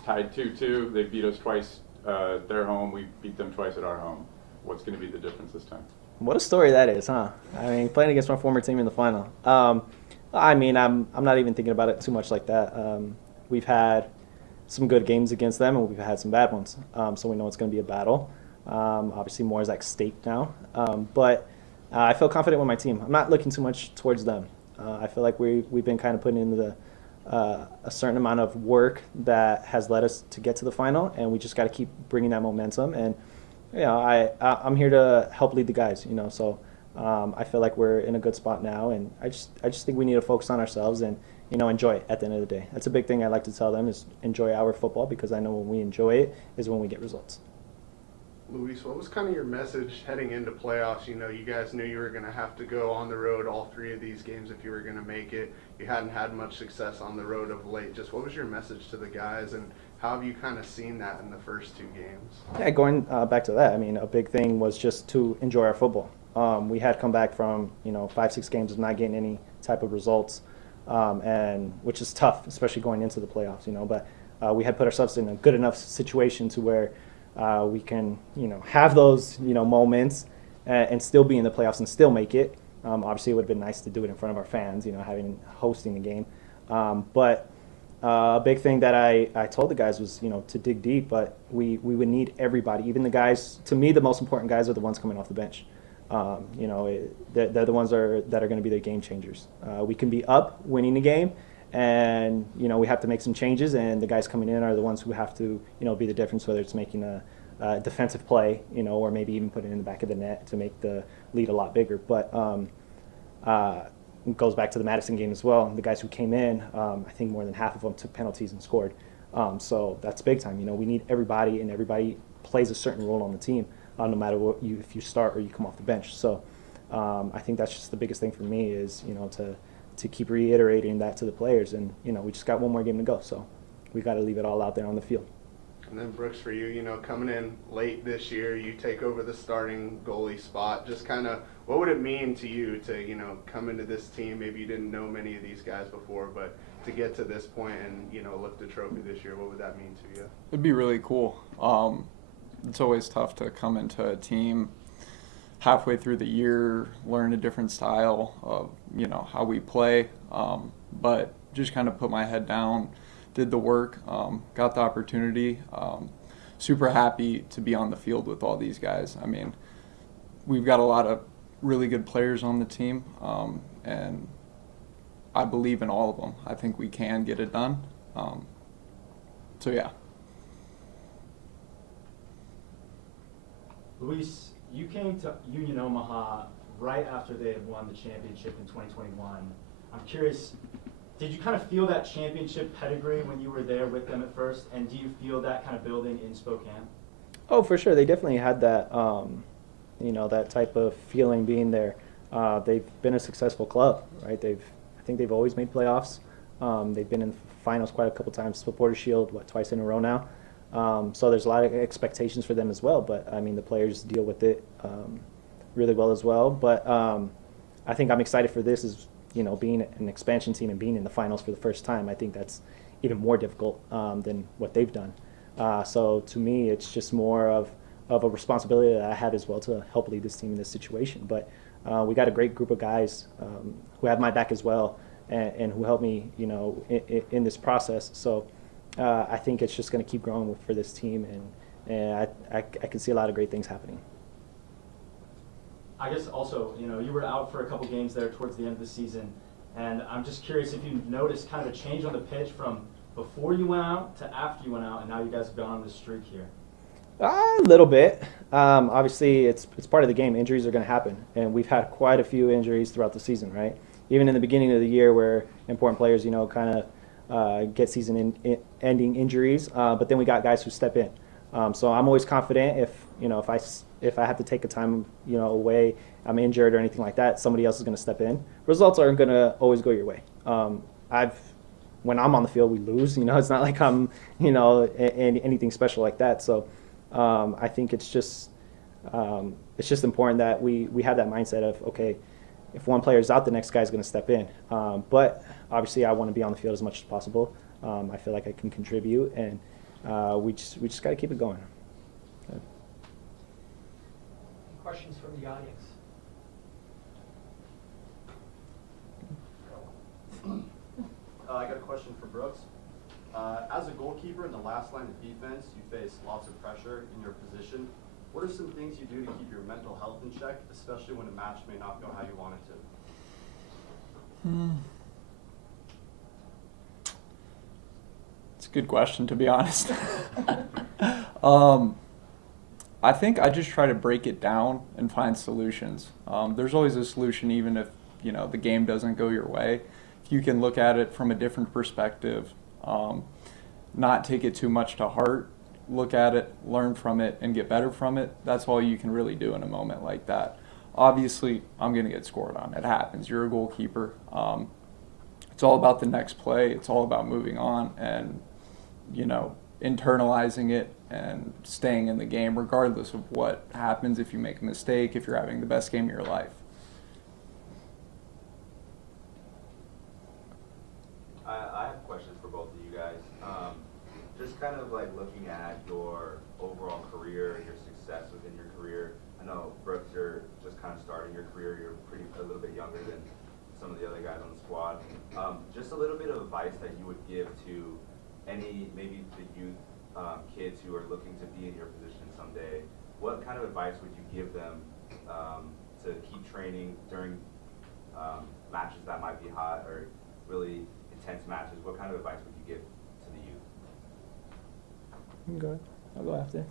Tied 2-2. They beat us twice at their home. We beat them twice at our home. What's going to be the difference this time? What a story that is, huh? I mean, playing against my former team in the final. I mean, I'm not even thinking about it too much like that. We've had some good games against them, and we've had some bad ones. So we know it's going to be a battle. Obviously, more is at stake now. But I feel confident with my team. I'm not looking too much towards them. I feel like we've been kind of putting in a certain amount of work that has led us to get to the final, and we just got to keep bringing that momentum. And I'm here to help lead the guys. So I feel like we're in a good spot now, and I just think we need to focus on ourselves and enjoy it at the end of the day. That's a big thing I like to tell them is enjoy our football, because I know when we enjoy it is when we get results. Luis, what was kind of your message heading into playoffs? You guys knew you were going to have to go on the road all 3 of these games if you were going to make it. You hadn't had much success on the road of late. Just what was your message to the guys, and how have you kind of seen that in the first 2 games? Yeah, going back to that, I mean, a big thing was just to enjoy our football. We had come back from 5-6 games of not getting any type of results, and which is tough, especially going into the playoffs. But we had put ourselves in a good enough situation to where we can have those moments and still be in the playoffs and still make it. Obviously, it would have been nice to do it in front of our fans, hosting the game. But a big thing that I told the guys was, to dig deep, but we would need everybody, even the guys. To me, the most important guys are the ones coming off the bench. They're the ones that are going to be the game changers. We can be up winning the game, and we have to make some changes, and the guys coming in are the ones who have to be the difference, whether it's making a defensive play, or maybe even put it in the back of the net to make the lead a lot bigger. But it goes back to the Madison game as well. The guys who came in, I think more than half of them took penalties and scored. So that's big time. We need everybody, and everybody plays a certain role on the team, no matter if you start or you come off the bench. So I think that's just the biggest thing for me is to keep reiterating that to the players. And we just got one more game to go, so we got to leave it all out there on the field. And then Brooks, for you, coming in late this year, you take over the starting goalie spot. Just kind of, what would it mean to you to, come into this team? Maybe you didn't know many of these guys before, but to get to this point and, lift the trophy this year, what would that mean to you? It'd be really cool. It's always tough to come into a team halfway through the year, learn a different style of, how we play. But just kind of put my head down, did the work, got the opportunity. Super happy to be on the field with all these guys. I mean, we've got a lot of really good players on the team, and I believe in all of them. I think we can get it done. So yeah. Luis, you came to Union Omaha right after they had won the championship in 2021. I'm curious, did you kind of feel that championship pedigree when you were there with them at first, and do you feel that kind of building in Spokane? Oh, for sure. They definitely had that, that type of feeling being there. They've been a successful club, right? I think they've always made playoffs. They've been in finals quite a couple times, Supporter Shield, twice in a row now. So there's a lot of expectations for them as well. But I mean, the players deal with it really well as well. But I think I'm excited for this. Being an expansion team and being in the finals for the first time. I think that's even more difficult than what they've done. So to me, it's just more of a responsibility that I have as well to help lead this team in this situation. But we got a great group of guys who have my back as well, and who help me, in this process. So I think it's just going to keep growing for this team, and I can see a lot of great things happening. I guess also, you were out for a couple games there towards the end of the season, and I'm just curious if you've noticed kind of a change on the pitch from before you went out to after you went out, and now you guys have gone on this streak here. A little bit. Obviously, it's part of the game. Injuries are going to happen, and we've had quite a few injuries throughout the season, right? Even in the beginning of the year, where important players, kind of get season-ending injuries, but then we got guys who step in. So I'm always confident if I have to take a time, away, I'm injured or anything like that, somebody else is going to step in. Results aren't going to always go your way. When I'm on the field, we lose. It's not like I'm, anything special like that. So I think it's just important that we have that mindset of, okay, if one player is out, the next guy is going to step in. But obviously, I want to be on the field as much as possible. I feel like I can contribute, and we just got to keep it going. Questions from the audience? I got a question for Brooks. As a goalkeeper in the last line of defense, you face lots of pressure in your position. What are some things you do to keep your mental health in check, especially when a match may not go how you want it to? It's a good question, to be honest. I think I just try to break it down and find solutions. There's always a solution, even if the game doesn't go your way. If you can look at it from a different perspective, not take it too much to heart, look at it, learn from it, and get better from it, that's all you can really do in a moment like that. Obviously, I'm going to get scored on. It happens. You're a goalkeeper. It's all about the next play. It's all about moving on and, internalizing it and staying in the game regardless of what happens if you make a mistake, if you're having the best game of your life. I have questions for both of you guys. Just kind of like looking at your overall career, your success within your career. I know, Brooks, you're just kind of starting your career. You're a little bit younger than some of the other guys on the squad. Just a little bit of advice that you would give to maybe the youth kids who are looking to be in your position someday. What kind of advice would you give them to keep training during matches that might be hot or really intense matches? What kind of advice would you give to the youth? Go ahead. I'll go after.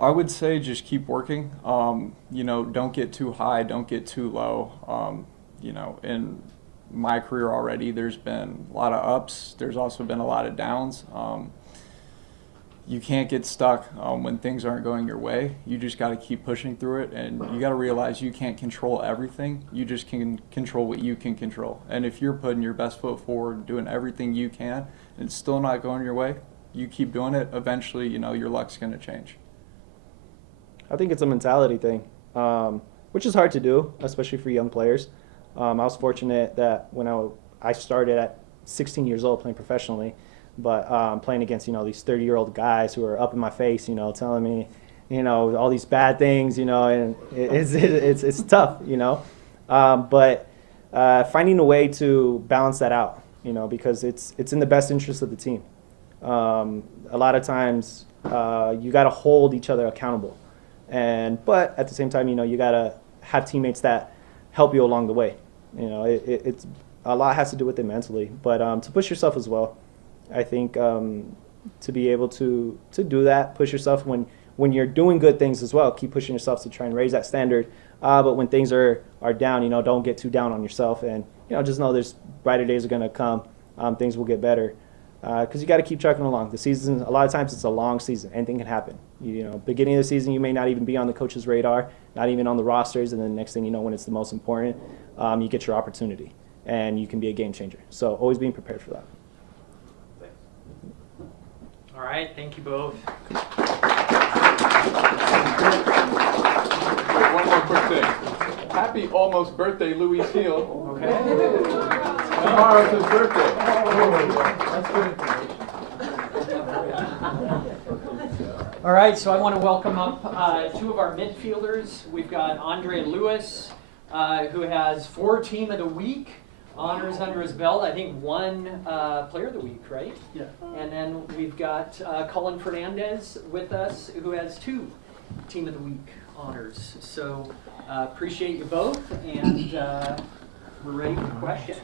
I would say just keep working. Don't get too high, don't get too low. In my career already, there's been a lot of ups. There's also been a lot of downs. You can't get stuck when things aren't going your way. You just got to keep pushing through it, and you got to realize you can't control everything. You just can control what you can control. And if you're putting your best foot forward, doing everything you can, and it's still not going your way, you keep doing it. Eventually, your luck's going to change. I think it's a mentality thing, which is hard to do, especially for young players. I was fortunate that when I started at 16 years old playing professionally, but playing against these 30-year-old guys who are up in my face, telling me, all these bad things, and it's tough, But finding a way to balance that out, because it's in the best interest of the team. A lot of times you got to hold each other accountable, but at the same time, you got to have teammates that help you along the way. It's a lot has to do with it mentally, but to push yourself as well. I think to be able to do that, push yourself when you're doing good things as well. Keep pushing yourself to try and raise that standard. But when things are down, don't get too down on yourself, and just know there's brighter days are going to come. Things will get better because you got to keep trucking along. The season, a lot of times, it's a long season. Anything can happen. Beginning of the season, you may not even be on the coach's radar, not even on the rosters, and then the next thing you know, when it's the most important, you get your opportunity, and you can be a game changer. So always being prepared for that. All right, thank you both. One more quick thing. Happy almost birthday, Luis Gil. Okay. Tomorrow's his birthday. That's good information. All right, so I want to welcome up two of our midfielders. We've got Andre Lewis, who has 4 Team of the Week honors under his belt. I think 1 Player of the Week, right? Yeah. And then we've got Collin Fernandez with us, who has 2 Team of the Week honors. So appreciate you both, and we're ready for questions.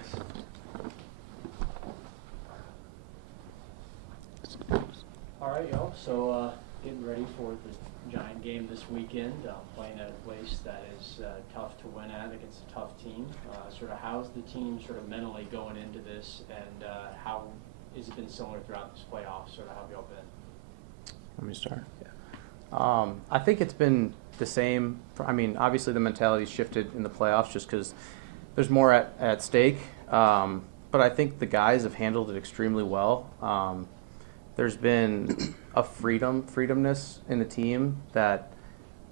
All right, y'all. So getting ready for the Giant game this weekend, playing at a place that is tough to win at against a tough team. Sort of how's the team sort of mentally going into this, and how has it been similar throughout this playoff? Sort of how have y'all been? Let me start. Yeah. I think it's been the same. I mean, obviously the mentality's shifted in the playoffs just because there's more at stake. But I think the guys have handled it extremely well. There's been a freedomness in the team that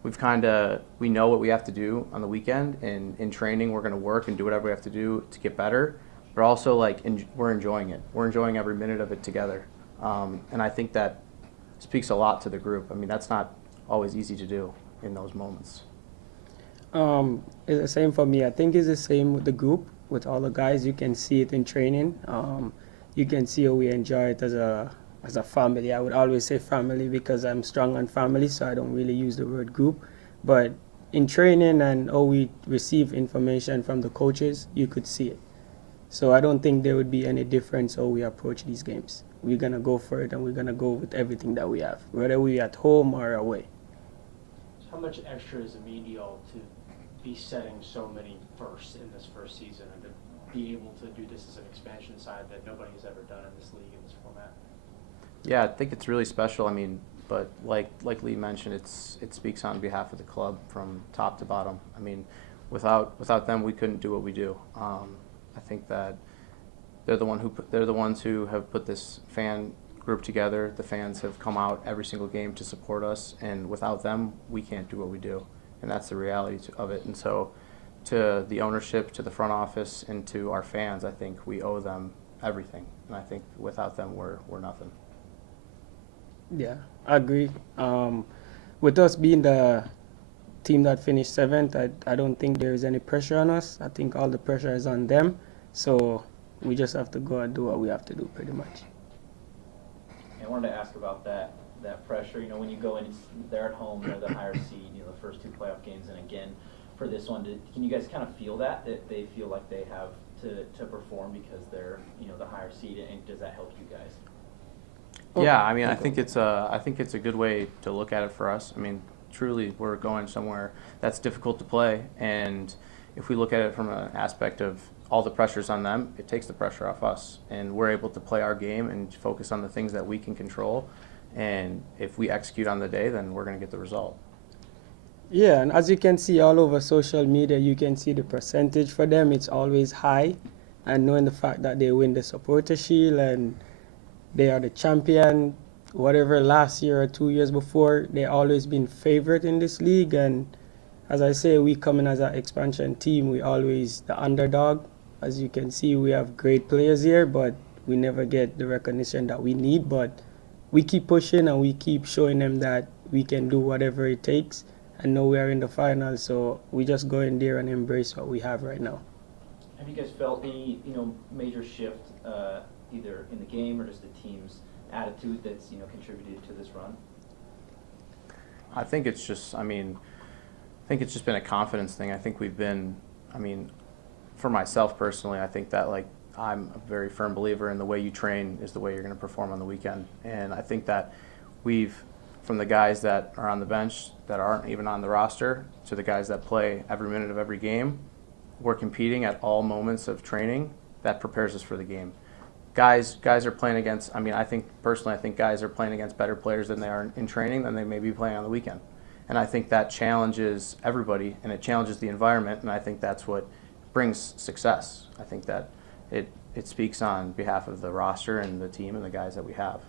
we know what we have to do on the weekend, and in training we're going to work and do whatever we have to do to get better. But also, we're enjoying it. We're enjoying every minute of it together, and I think that speaks a lot to the group. I mean, that's not always easy to do in those moments. It's the same for me. I think it's the same with the group, with all the guys. You can see it in training. You can see how we enjoy it as a family. I would always say family because I'm strong on family, so I don't really use the word group. But in training and how we receive information from the coaches, you could see it. So I don't think there would be any difference how we approach these games. We're going to go for it, and we're going to go with everything that we have, whether we're at home or away. How much extra does it mean to y'all to be setting so many firsts in this first season, and to be able to do this as an expansion side that nobody has ever done in this league in this format? Yeah, I think it's really special. I mean, but like Leigh mentioned, it speaks on behalf of the club from top to bottom. I mean, without them, we couldn't do what we do. I think that they're the ones who have put this fan group together. The fans have come out every single game to support us, and without them, we can't do what we do. And that's the reality of it. And so, to the ownership, to the front office, and to our fans, I think we owe them everything. And I think without them, we're nothing. Yeah, I agree. With us being the team that finished 7th, I don't think there is any pressure on us. I think all the pressure is on them. So we just have to go and do what we have to do, pretty much. I wanted to ask about that pressure. When you go in, they're at home, they're the higher seed. The first 2 playoff games, and again for this one, can you guys kind of feel that they feel like they have to perform because they're the higher seed, and does that help you guys? Yeah, I mean, I think it's a good way to look at it for us. I mean, truly, we're going somewhere that's difficult to play, and if we look at it from an aspect of all the pressure's on them, it takes the pressure off us, and we're able to play our game and focus on the things that we can control. And if we execute on the day, then we're going to get the result. Yeah, and as you can see all over social media, you can see the percentage for them. It's always high, and knowing the fact that they win the Supporter Shield and they are the champion, whatever, last year or 2 years before, they always been favorite in this league. And as I say, we come in as an expansion team. We always the underdog. As you can see, we have great players here, but we never get the recognition that we need. But we keep pushing, and we keep showing them that we can do whatever it takes. And now we are in the final, so we just go in there and embrace what we have right now. Have you guys felt any, major shift, either in the game or just the team's attitude that's, contributed to this run? I think it's just been a confidence thing. I think we've been, for myself personally, I think that I'm a very firm believer in the way you train is the way you're going to perform on the weekend. And I think that from the guys that are on the bench that aren't even on the roster to the guys that play every minute of every game, we're competing at all moments of training. That prepares us for the game. Guys are playing against, I think guys are playing against better players than they are in training than they may be playing on the weekend. And I think that challenges everybody and it challenges the environment, and I think that's what brings success. I think that it speaks on behalf of the roster and the team and the guys that we have.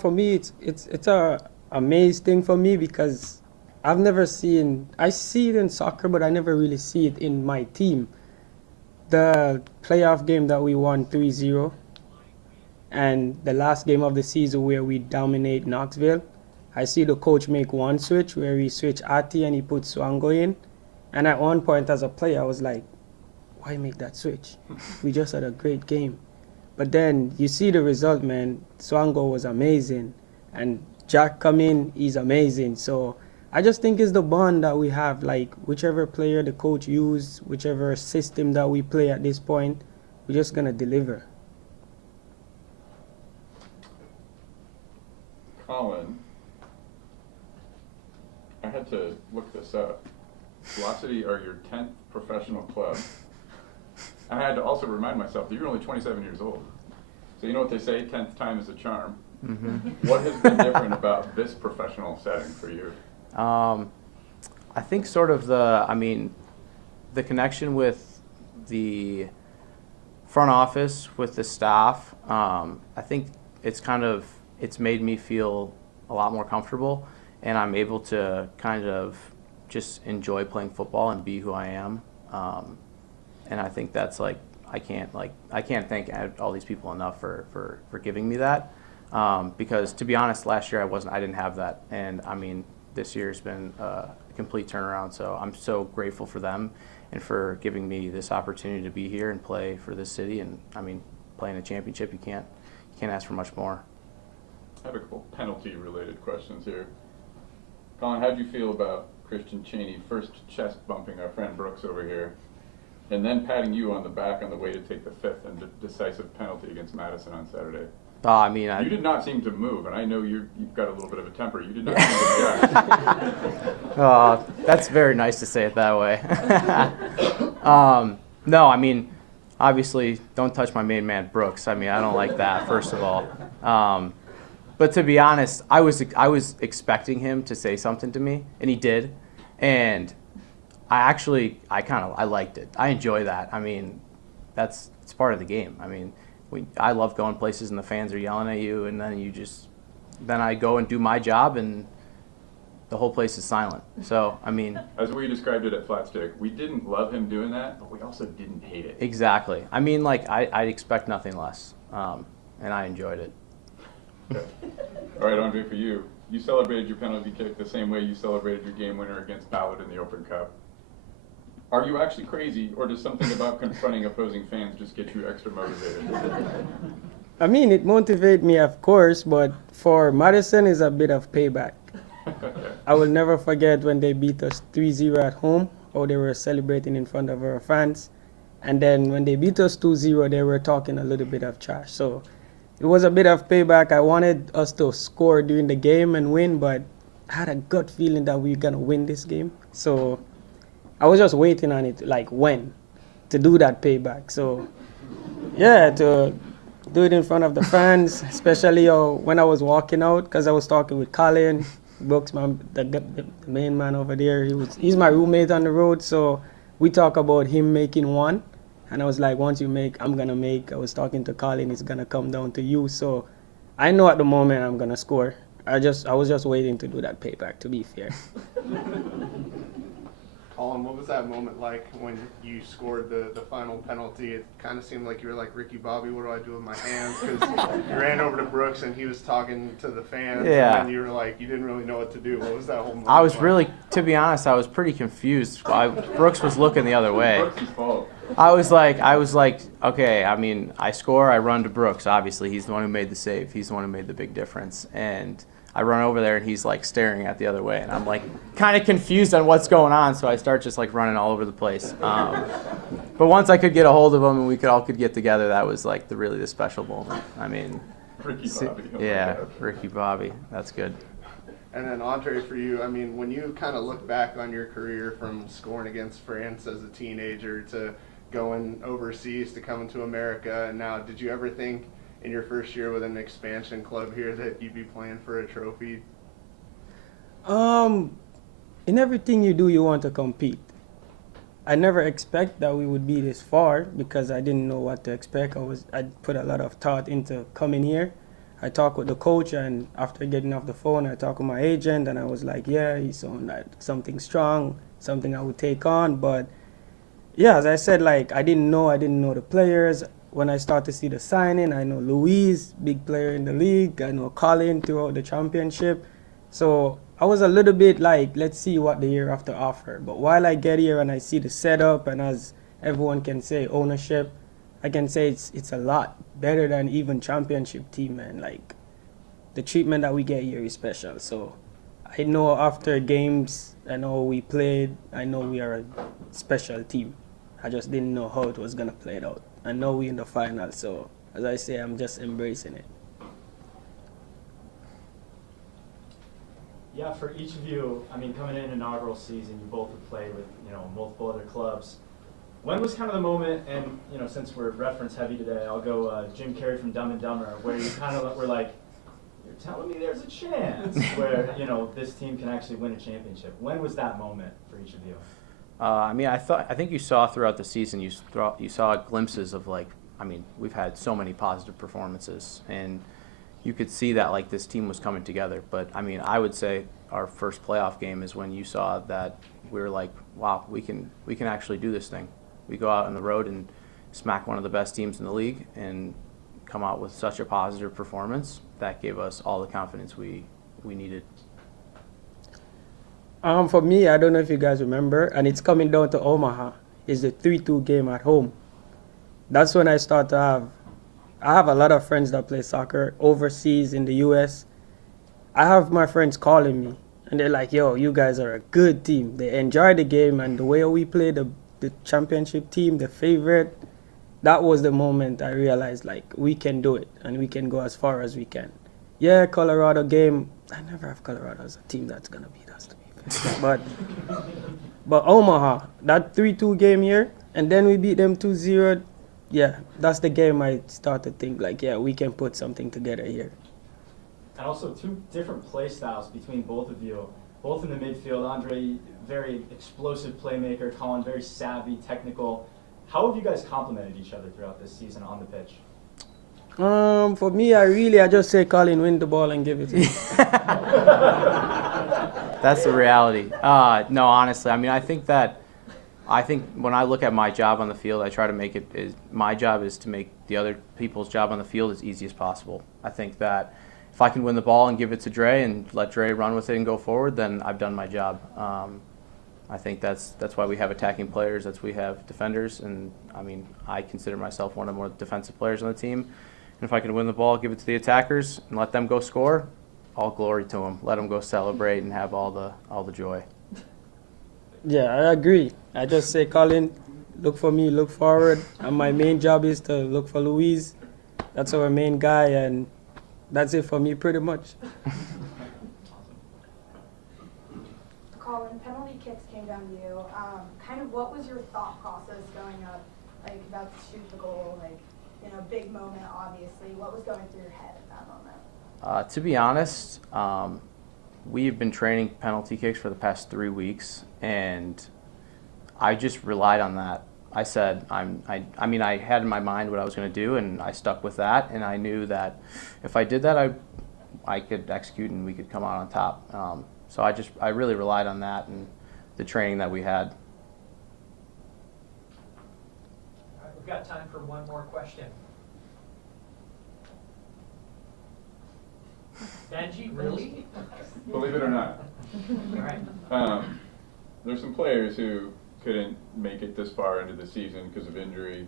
For me, it's a amazing thing for me because I see it in soccer, but I never really see it in my team. The playoff game that we won 3-0 and the last game of the season where we dominate Knoxville, I see the coach make one switch where he switched Ati and he put Swango in. And at one point as a player, I was like, why make that switch? We just had a great game. But then you see the result, man. Swango was amazing. And Jack come in, he's amazing. So I just think it's the bond that we have. Whichever player the coach used, whichever system that we play at this point, we're just going to deliver. Collin, I had to look this up. Velocity are your 10th professional club. I had to also remind myself that you're only 27 years old. So you know what they say, 10th time is a charm. Mm-hmm. What has been different about this professional setting for you? I think sort of the connection with the front office, with the staff, I think it's made me feel a lot more comfortable, and I'm able to kind of just enjoy playing football and be who I am. And I think that's I can't thank all these people enough for giving me that. Because to be honest, last year I didn't have that, and this year's been a complete turnaround. So I'm so grateful for them and for giving me this opportunity to be here and play for this city. And playing a championship, you can't ask for much more. I have a couple penalty-related questions here. Collin, how do you feel about Christian Chaney first chest bumping our friend Brooks over here, and then patting you on the back on the way to take the fifth and decisive penalty against Madison on Saturday? You did not seem to move, and I know you've got a little bit of a temper. You did not seem to react. That's very nice to say it that way. No, obviously, don't touch my main man, Brooks. I don't like that, first of all. But to be honest, I was expecting him to say something to me, and he did. And I liked it. I enjoy that. It's part of the game. I love going places and the fans are yelling at you, and then I go and do my job, and the whole place is silent. So, as we described it at Flat Stick, we didn't love him doing that, but we also didn't hate it. Exactly. I'd expect nothing less, and I enjoyed it. Okay. All right, Andre, for you. You celebrated your penalty kick the same way you celebrated your game winner against Ballard in the Open Cup. Are you actually crazy, or does something about confronting opposing fans just get you extra motivated? It motivates me, of course, but for Madison, it's a bit of payback. I will never forget when they beat us 3-0 at home, how they were celebrating in front of our fans. And then when they beat us 2-0, they were talking a little bit of trash. So it was a bit of payback. I wanted us to score during the game and win, but I had a gut feeling that we were going to win this game. So I was just waiting on it, when, to do that payback. So, yeah, to do it in front of the fans, especially when I was walking out, because I was talking with Collin, Brooks, the main man over there. He's my roommate on the road, so we talk about him making one. And I was like, once you make, I'm going to make. I was talking to Collin, it's going to come down to you. So I know at the moment I'm going to score. I was just waiting to do that payback, to be fair. Collin, what was that moment like when you scored the final penalty? It kind of seemed like you were like, Ricky Bobby, what do I do with my hands? Because you ran over to Brooks and he was talking to the fans. Yeah. And then you were like, you didn't really know what to do. What was that whole moment I was like? really, to be honest, I was pretty confused. Brooks was looking the other way. I was like, okay, I mean, I score, I run to Brooks. Obviously, he's the one who made the save. He's the one who made the big difference. And I run over there, and he's like staring at the other way. And I'm like kind of confused on what's going on, so I start just like running all over the place. But once I could get a hold of him and we all could get together, that was like really the special moment. I mean, Ricky Bobby. yeah, Ricky Bobby. That's good. And then Andre, for you, I mean, when you kind of look back on your career from scoring against France as a teenager to going overseas to coming to America, and now, did you ever think in your first year with an expansion club here that you'd be playing for a trophy? In everything you do, you want to compete. I never expect that we would be this far because I didn't know what to expect. I put a lot of thought into coming here. I talked with the coach, and after getting off the phone, I talked with my agent, and I was like, yeah, he's sounded like something strong, something I would take on. But yeah, as I said, like I didn't know the players. When I start to see the signing, I know Luis, big player in the league. I know Collin throughout the championship. So I was a little bit like, let's see what the year after offer. But while I get here and I see the setup, and as everyone can say, ownership, I can say it's a lot better than even championship team, man. Like the treatment that we get here is special. So I know after games, I know we played, I know we are a special team. I just didn't know how it was gonna play it out. I know we're in the final, so as I say, I'm just embracing it. Yeah, for each of you, I mean, coming in inaugural season, you both have played with, multiple other clubs. When was kind of the moment, and, since we're reference heavy today, I'll go Jim Carrey from Dumb and Dumber, where you kind of were like, you're telling me there's a chance where, this team can actually win a championship. When was that moment for each of you? I mean, I think you saw throughout the season, you saw glimpses of we've had so many positive performances, and you could see that like this team was coming together. But I mean, I would say our first playoff game is when you saw that we were like, wow, we can actually do this thing. We go out on the road and smack one of the best teams in the league and come out with such a positive performance that gave us all the confidence we needed. For me, I don't know if you guys remember, and it's coming down to Omaha. It's the 3-2 game at home. That's when I start to I have a lot of friends that play soccer overseas in the U.S. I have my friends calling me, and they're like, yo, you guys are a good team. They enjoy the game, and the way we play the championship team, the favorite, that was the moment I realized, like, we can do it, and we can go as far as we can. Yeah, Colorado game, I never have Colorado as a team that's going to beat us, to be fair. But Omaha, that 3-2 game here, and then we beat them 2-0, yeah, that's the game I start to think, like, yeah, we can put something together here. And also two different play styles between both of you. Both in the midfield, Andre, very explosive playmaker, Collin, very savvy, technical. How have you guys complemented each other throughout this season on the pitch? For me, I just say, Collin, win the ball and give it to me. That's the reality. No, honestly, I mean, I think when I look at my job on the field, I try to make my job is to make the other people's job on the field as easy as possible. I think that if I can win the ball and give it to Dre and let Dre run with it and go forward, then I've done my job. I think that's why we have attacking players, that's why we have defenders, and I mean, I consider myself one of the more defensive players on the team. And if I can win the ball, give it to the attackers, and let them go score, all glory to them. Let them go celebrate and have all the joy. Yeah, I agree. I just say, Collin, look for me, look forward. And my main job is to look for Luis. That's our main guy, and that's it for me pretty much. Collin, penalty kicks came down to you. Kind of what was your thought process going up, like about to shoot the goal, like, big moment, obviously. What was going through your head at that moment? To be honest, we've been training penalty kicks for the past 3 weeks, and I just relied on that. I said, I had in my mind what I was going to do, and I stuck with that, and I knew that if I did that, I could execute and we could come out on top. So I really relied on that and the training that we had. got time for one more question. Benji, really? Believe it or not. All right. There's some players who couldn't make it this far into the season because of injury.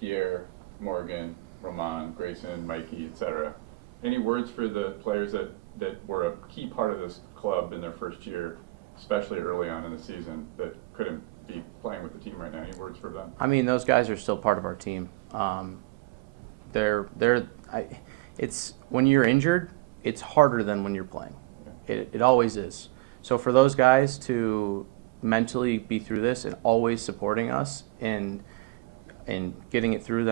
Pierre, Morgan, Roman, Grayson, Mikey, etc. Any words for the players that were a key part of this club in their first year, especially early on in the season, that couldn't be playing with the team right now? Any words for them? I mean, those guys are still part of our team. It's when you're injured, it's harder than when you're playing. It always is. So for those guys to mentally be through this and always supporting us and getting it through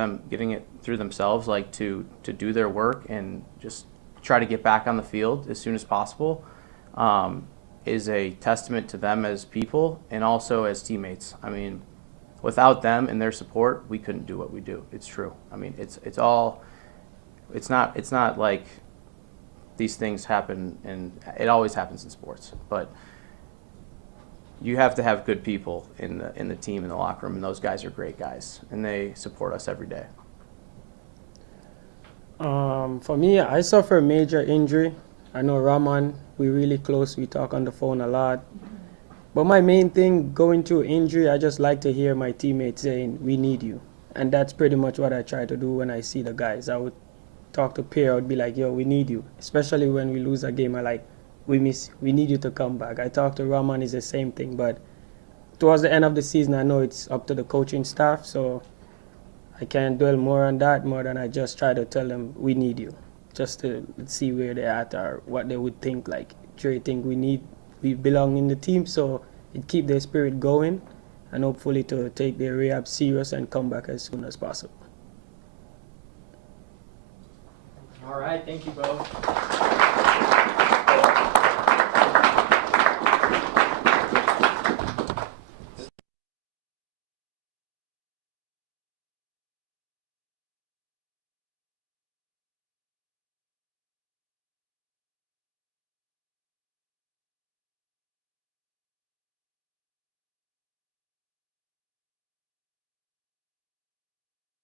themselves, like to do their work and just try to get back on the field as soon as possible, is a testament to them as people and also as teammates. I mean, without them and their support, we couldn't do what we do. It's true. I mean, it's not like these things happen, and it always happens in sports, but you have to have good people in the team, in the locker room, and those guys are great guys, and they support us every day. For me, I suffer a major injury. I know Raman, we're really close. We talk on the phone a lot. But my main thing, going through injury, I just like to hear my teammates saying, we need you. And that's pretty much what I try to do when I see the guys. I would talk to Pierre, I would be like, yo, we need you. Especially when we lose a game, I like, we need you to come back. I talk to Raman, it's the same thing. But towards the end of the season, I know it's up to the coaching staff, so I can't dwell more on that more than I just try to tell them, we need you. Just to see where they're at or what they would think, like, do you think we belong in the team? So it keep their spirit going and hopefully to take their rehab serious and come back as soon as possible. All right, thank you both.